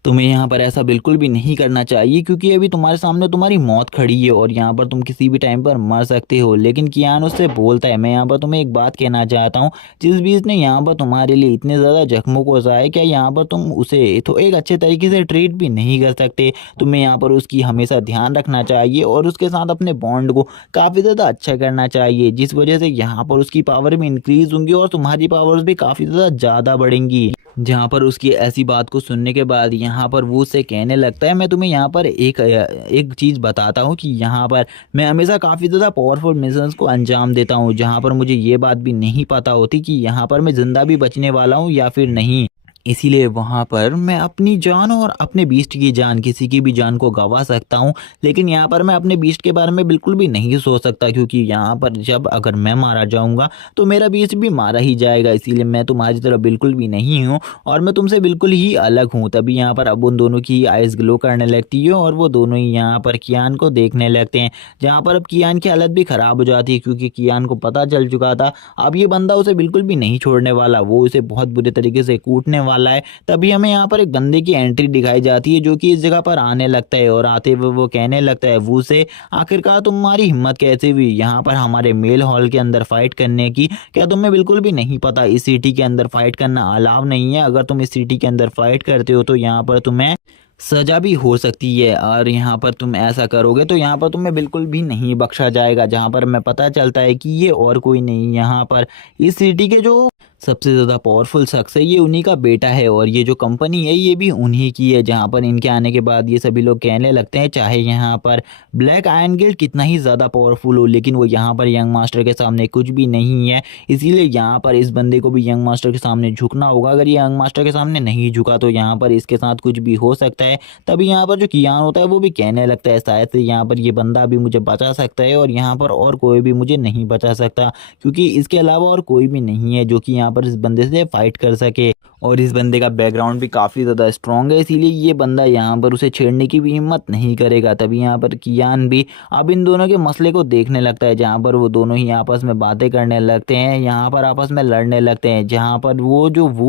तुम्हें यहाँ पर ऐसा बिल्कुल भी नहीं करना चाहिए क्योंकि अभी तुम्हारे सामने तुम्हारी मौत खड़ी है और यहाँ पर तुम किसी भी टाइम पर मर सकते हो। लेकिन कियान उससे बोलता है, मैं यहाँ पर तुम्हें एक बात कहना चाहता हूँ, जिस भी इसने यहाँ पर तुम्हारे लिए इतने ज़्यादा जख्मों को सहा है, क्या यहाँ पर तुम उसे तो एक अच्छे तरीके से ट्रीट भी नहीं कर सकते। तुम्हें यहाँ पर उसकी हमेशा ध्यान रखना चाहिए और उसके साथ अपने बॉन्ड को काफ़ी ज़्यादा अच्छा करना चाहिए, जिस वजह से यहाँ पर उसकी पावर भी इंक्रीज होंगी और तुम्हारी पावर्स भी काफ़ी ज़्यादा बढ़ेंगी। जहाँ पर उसकी ऐसी बात को सुनने के बाद यहाँ पर वो उससे कहने लगता है, मैं तुम्हें यहाँ पर एक चीज़ बताता हूँ कि यहाँ पर मैं हमेशा काफ़ी ज़्यादा पावरफुल मिशंस को अंजाम देता हूँ, जहाँ पर मुझे ये बात भी नहीं पता होती कि यहाँ पर मैं ज़िंदा भी बचने वाला हूँ या फिर नहीं। इसीलिए वहाँ पर मैं अपनी जान और अपने बीस्ट की जान, किसी की भी जान को गंवा सकता हूँ, लेकिन यहाँ पर मैं अपने बीस्ट के बारे में बिल्कुल भी नहीं सोच सकता क्योंकि यहाँ पर जब अगर मैं मारा जाऊँगा तो मेरा बीस्ट भी मारा ही जाएगा। इसीलिए मैं तुम्हारी तरह बिल्कुल भी नहीं हूँ और मैं तुमसे बिल्कुल ही अलग हूँ। तभी यहाँ पर अब उन दोनों की आइज़ ग्लो करने लगती है और वो दोनों ही यहाँ पर कियान को देखने लगते हैं, जहाँ पर अब कियान की हालत भी ख़राब हो जाती है क्योंकि कियान को पता चल चुका था अब ये बंदा उसे बिल्कुल भी नहीं छोड़ने वाला, वो उसे बहुत बुरे तरीके से कूटने वाला है। तभी हमें यहाँ पर एक बंदे की एंट्री दिखाई जाती है जो कि इस जगह पर आने लगता है और आते हुए वो कहने लगता है वो से, आखिरकार तुम्हारी हिम्मत कैसे हुई यहाँ पर हमारे मेल हॉल के अंदर फाइट करने की? क्या तुम्हें बिल्कुल भी नहीं पता इस सिटी के अंदर फाइट करना अलाउ नहीं है? अगर तुम इस सिटी के अंदर फाइट करते हो तो यहाँ पर तुम्हें सजा भी हो सकती है और यहाँ पर तुम ऐसा करोगे तो यहाँ पर तुम्हें बिल्कुल भी नहीं बख्शा जाएगा। जहाँ पर हमें पता चलता है कि ये और कोई नहीं, यहाँ पर इस सिटी के जो सबसे ज़्यादा पावरफुल शख्स है ये उन्हीं का बेटा है और ये जो कंपनी है ये भी उन्हीं की है। जहाँ पर इनके आने के बाद ये सभी लोग कहने लगते हैं चाहे यहाँ पर ब्लैक आयरन गिल्ड कितना ही ज़्यादा पावरफुल हो लेकिन वो यहाँ पर यंग मास्टर के सामने कुछ भी नहीं है। इसीलिए यहाँ पर इस बंदे को भी यंग मास्टर के सामने झुकना होगा। अगर ये यंग मास्टर के सामने नहीं झुका तो यहाँ पर इसके साथ कुछ भी हो सकता है। तभी यहाँ पर जो कियान होता है वो भी कहने लगता है शायद से यहाँ पर ये बंदा भी मुझे बचा सकता है और यहाँ पर और कोई भी मुझे नहीं बचा सकता क्योंकि इसके अलावा और कोई भी नहीं है जो कि यहाँ पर इस बंदे से फाइट कर सके और इस बंदे का बैकग्राउंड भी काफ़ी ज़्यादा स्ट्रॉन्ग है, इसीलिए ये बंदा यहाँ पर उसे छेड़ने की भी हिम्मत नहीं करेगा। तभी यहाँ पर कियान भी अब इन दोनों के मसले को देखने लगता है, जहाँ पर वो दोनों ही आपस में बातें करने लगते हैं, यहाँ पर आपस में लड़ने लगते हैं। जहाँ पर वो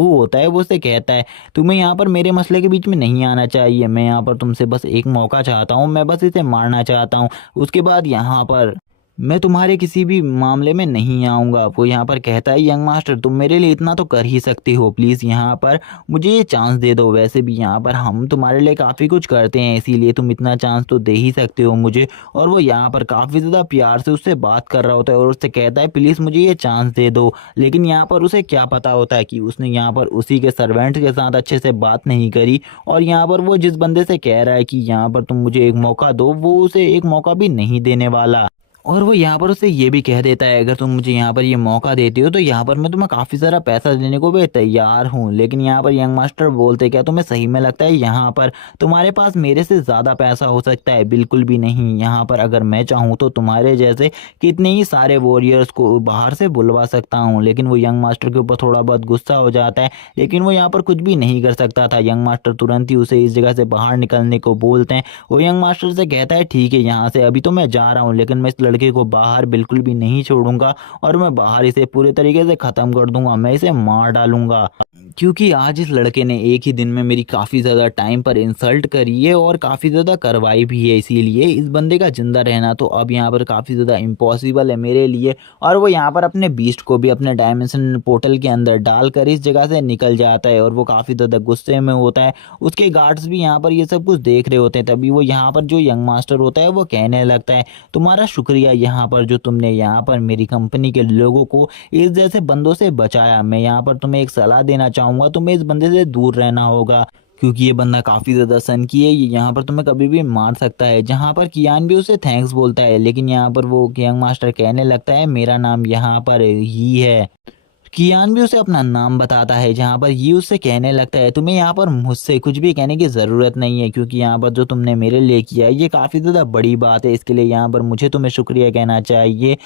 होता है वो उससे कहता है तुम्हें यहाँ पर मेरे मसले के बीच में नहीं आना चाहिए, मैं यहाँ पर तुमसे बस एक मौका चाहता हूँ, मैं बस इसे मारना चाहता हूँ, उसके बाद यहाँ पर मैं तुम्हारे किसी भी मामले में नहीं आऊँगा। वो यहाँ पर कहता है यंग मास्टर तुम मेरे लिए इतना तो कर ही सकते हो, प्लीज़ यहाँ पर मुझे ये चांस दे दो। वैसे भी यहाँ पर हम तुम्हारे लिए काफ़ी कुछ करते हैं इसीलिए तुम इतना चांस तो दे ही सकते हो मुझे। और वो यहाँ पर काफ़ी ज़्यादा प्यार से उससे बात कर रहा होता है और उससे कहता है प्लीज़ मुझे ये चांस दे दो। लेकिन यहाँ पर उसे क्या पता होता है कि उसने यहाँ पर उसी के सर्वेंट के साथ अच्छे से बात नहीं करी और यहाँ पर वो जिस बंदे से कह रहा है कि यहाँ पर तुम मुझे एक मौका दो, वो उसे एक मौका भी नहीं देने वाला। और वो यहाँ पर उससे ये भी कह देता है अगर तुम मुझे यहाँ पर ये मौका देते हो तो यहाँ पर मैं तुम्हें काफ़ी सारा पैसा देने को भी तैयार हूँ। लेकिन यहाँ पर यंग मास्टर बोलते क्या तुम्हें सही में लगता है यहाँ पर तुम्हारे पास मेरे से ज़्यादा पैसा हो सकता है? बिल्कुल भी नहीं। यहाँ पर अगर मैं चाहूँ तो तुम्हारे जैसे कितने ही सारे वॉरियर्स को बाहर से बुलवा सकता हूँ। लेकिन वो यंग मास्टर के ऊपर थोड़ा बहुत गुस्सा हो जाता है लेकिन वो यहाँ पर कुछ भी नहीं कर सकता था। यंग मास्टर तुरंत ही उसे इस जगह से बाहर निकलने को बोलते हैं। वो यंग मास्टर से कहता है ठीक है यहाँ से अभी तो मैं जा रहा हूँ लेकिन मैं इस लड़के को बाहर बिल्कुल भी नहीं छोड़ूंगा और मैं बाहर इसे पूरे तरीके से ख़त्म कर दूंगा, मैं इसे मार डालूंगा क्योंकि आज इस लड़के ने एक ही दिन में मेरी काफ़ी ज़्यादा टाइम पर इंसल्ट करी है और काफ़ी ज़्यादा करवाई भी है। इसीलिए इस बंदे का ज़िंदा रहना तो अब यहाँ पर काफ़ी ज़्यादा इम्पॉसिबल है मेरे लिए। और वो यहाँ पर अपने बीस्ट को भी अपने डायमेंशन पोर्टल के अंदर डालकर इस जगह से निकल जाता है और वो काफ़ी ज़्यादा गुस्से में होता है। उसके गार्ड्स भी यहाँ पर ये सब कुछ देख रहे होते हैं। तभी वो यहाँ पर जो यंग मास्टर होता है वो कहने लगता है तुम्हारा शुक्रिया यहाँ पर जो तुमने यहाँ पर मेरी कंपनी के लोगों को इस जैसे बंदों से बचाया। मैं यहाँ पर तुम्हें एक सलाह देना चाहूँगा, तुम्हें इस बंदे से दूर रहना होगा क्योंकि ये बंदा काफ़ी ज़्यादा सनकी है, ये यहाँ पर तुम्हें कभी भी मार सकता है। जहाँ पर कियान भी उसे थैंक्स बोलता है लेकिन यहाँ पर वो यंग मास्टर कहने लगता है मेरा नाम यहाँ पर ही है। कियान भी उसे अपना नाम बताता है जहाँ पर ये उससे कहने लगता है तुम्हें यहाँ पर मुझसे कुछ भी कहने की ज़रूरत नहीं है क्योंकि यहाँ पर जो तुमने मेरे लिए किया है ये काफ़ी ज़्यादा बड़ी बात है, इसके लिए यहाँ पर मुझे तुम्हें शुक्रिया कहना चाहिए।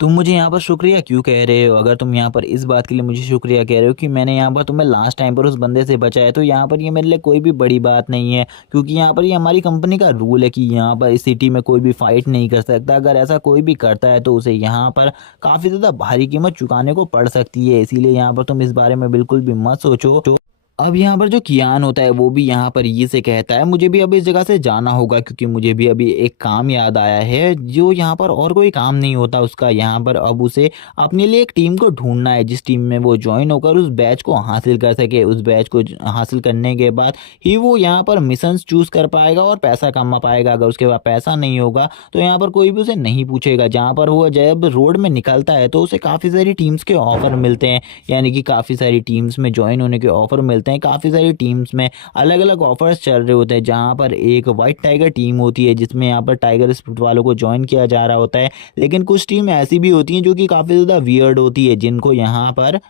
तुम मुझे यहाँ पर शुक्रिया क्यों कह रहे हो? अगर तुम यहाँ पर इस बात के लिए मुझे शुक्रिया कह रहे हो कि मैंने यहाँ पर तुम्हें लास्ट टाइम पर उस बंदे से बचाया तो यहाँ पर ये मेरे लिए कोई भी बड़ी बात नहीं है क्योंकि यहाँ पर ये हमारी कंपनी का रूल है कि यहाँ पर इस सिटी में कोई भी फाइट नहीं कर सकता। अगर ऐसा कोई भी करता है तो उसे यहाँ पर काफ़ी ज़्यादा भारी कीमत चुकाने को पड़ सकती है। इसीलिए यहाँ पर तुम इस बारे में बिल्कुल भी मत सोचो। अब यहाँ पर जो कियान होता है वो भी यहाँ पर ये से कहता है मुझे भी अब इस जगह से जाना होगा क्योंकि मुझे भी अभी एक काम याद आया है जो यहाँ पर और कोई काम नहीं होता उसका। यहाँ पर अब उसे अपने लिए एक टीम को ढूंढना है जिस टीम में वो ज्वाइन होकर उस बैच को हासिल कर सके। उस बैच को हासिल करने के बाद ही वो यहाँ पर मिशंस चूज कर पाएगा और पैसा कमा पाएगा। अगर उसके पास पैसा नहीं होगा तो यहाँ पर कोई भी उसे नहीं पूछेगा। जहाँ पर वो जब रोड में निकलता है तो उसे काफ़ी सारी टीम्स के ऑफर मिलते हैं, यानी कि काफ़ी सारी टीम्स में ज्वाइन होने के ऑफर मिलते हैं। काफ़ी सारी टीम्स में अलग अलग ऑफर्स चल रहे होते हैं। जहाँ पर एक वाइट टाइगर टीम होती है जिसमें यहाँ पर टाइगर स्पिरिट वालों को ज्वाइन किया जा रहा होता है, लेकिन कुछ टीम ऐसी भी होती हैं जो कि काफ़ी ज़्यादा वियर्ड होती है जिनको यहाँ पर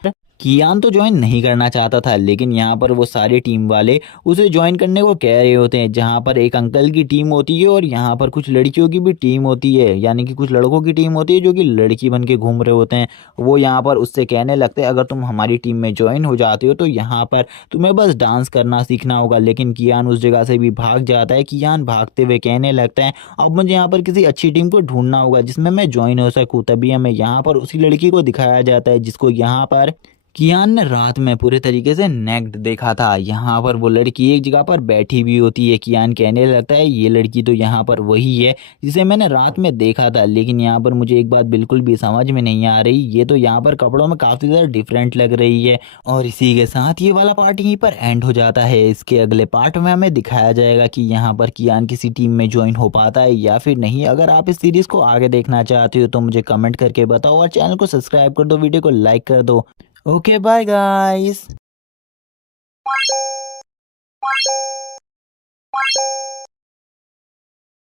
कियान तो ज्वाइन नहीं करना चाहता था, लेकिन यहाँ पर वो सारे टीम वाले उसे ज्वाइन करने को कह रहे होते हैं। जहाँ पर एक अंकल की टीम होती है और यहाँ पर कुछ लड़कियों की भी टीम होती है, यानी कि कुछ लड़कों की टीम होती है जो कि लड़की बन के घूम रहे होते हैं। वो यहाँ पर उससे कहने लगते हैं अगर तुम हमारी टीम में ज्वाइन हो जाते हो तो यहाँ पर तुम्हें बस डांस करना सीखना होगा। लेकिन कियान उस जगह से भी भाग जाता है। कियान भागते हुए कहने लगता है अब मुझे यहाँ पर किसी अच्छी टीम को ढूंढना होगा जिसमें मैं ज्वाइन हो सकूँ। तभी हमें यहाँ पर उसी लड़की को दिखाया जाता है जिसको यहाँ पर कियान ने रात में पूरे तरीके से नेक्ड देखा था। यहाँ पर वो लड़की एक जगह पर बैठी हुई होती है। कियान कहने लगता है ये लड़की तो यहाँ पर वही है जिसे मैंने रात में देखा था, लेकिन यहाँ पर मुझे एक बात बिल्कुल भी समझ में नहीं आ रही, ये तो यहाँ पर कपड़ों में काफ़ी ज़्यादा डिफरेंट लग रही है। और इसी के साथ ये वाला पार्ट यहीं पर एंड हो जाता है। इसके अगले पार्ट में हमें दिखाया जाएगा कि यहाँ पर कियान किसी टीम में ज्वाइन हो पाता है या फिर नहीं। अगर आप इस सीरीज़ को आगे देखना चाहते हो तो मुझे कमेंट करके बताओ और चैनल को सब्सक्राइब कर दो, वीडियो को लाइक कर दो। Okay, bye guys.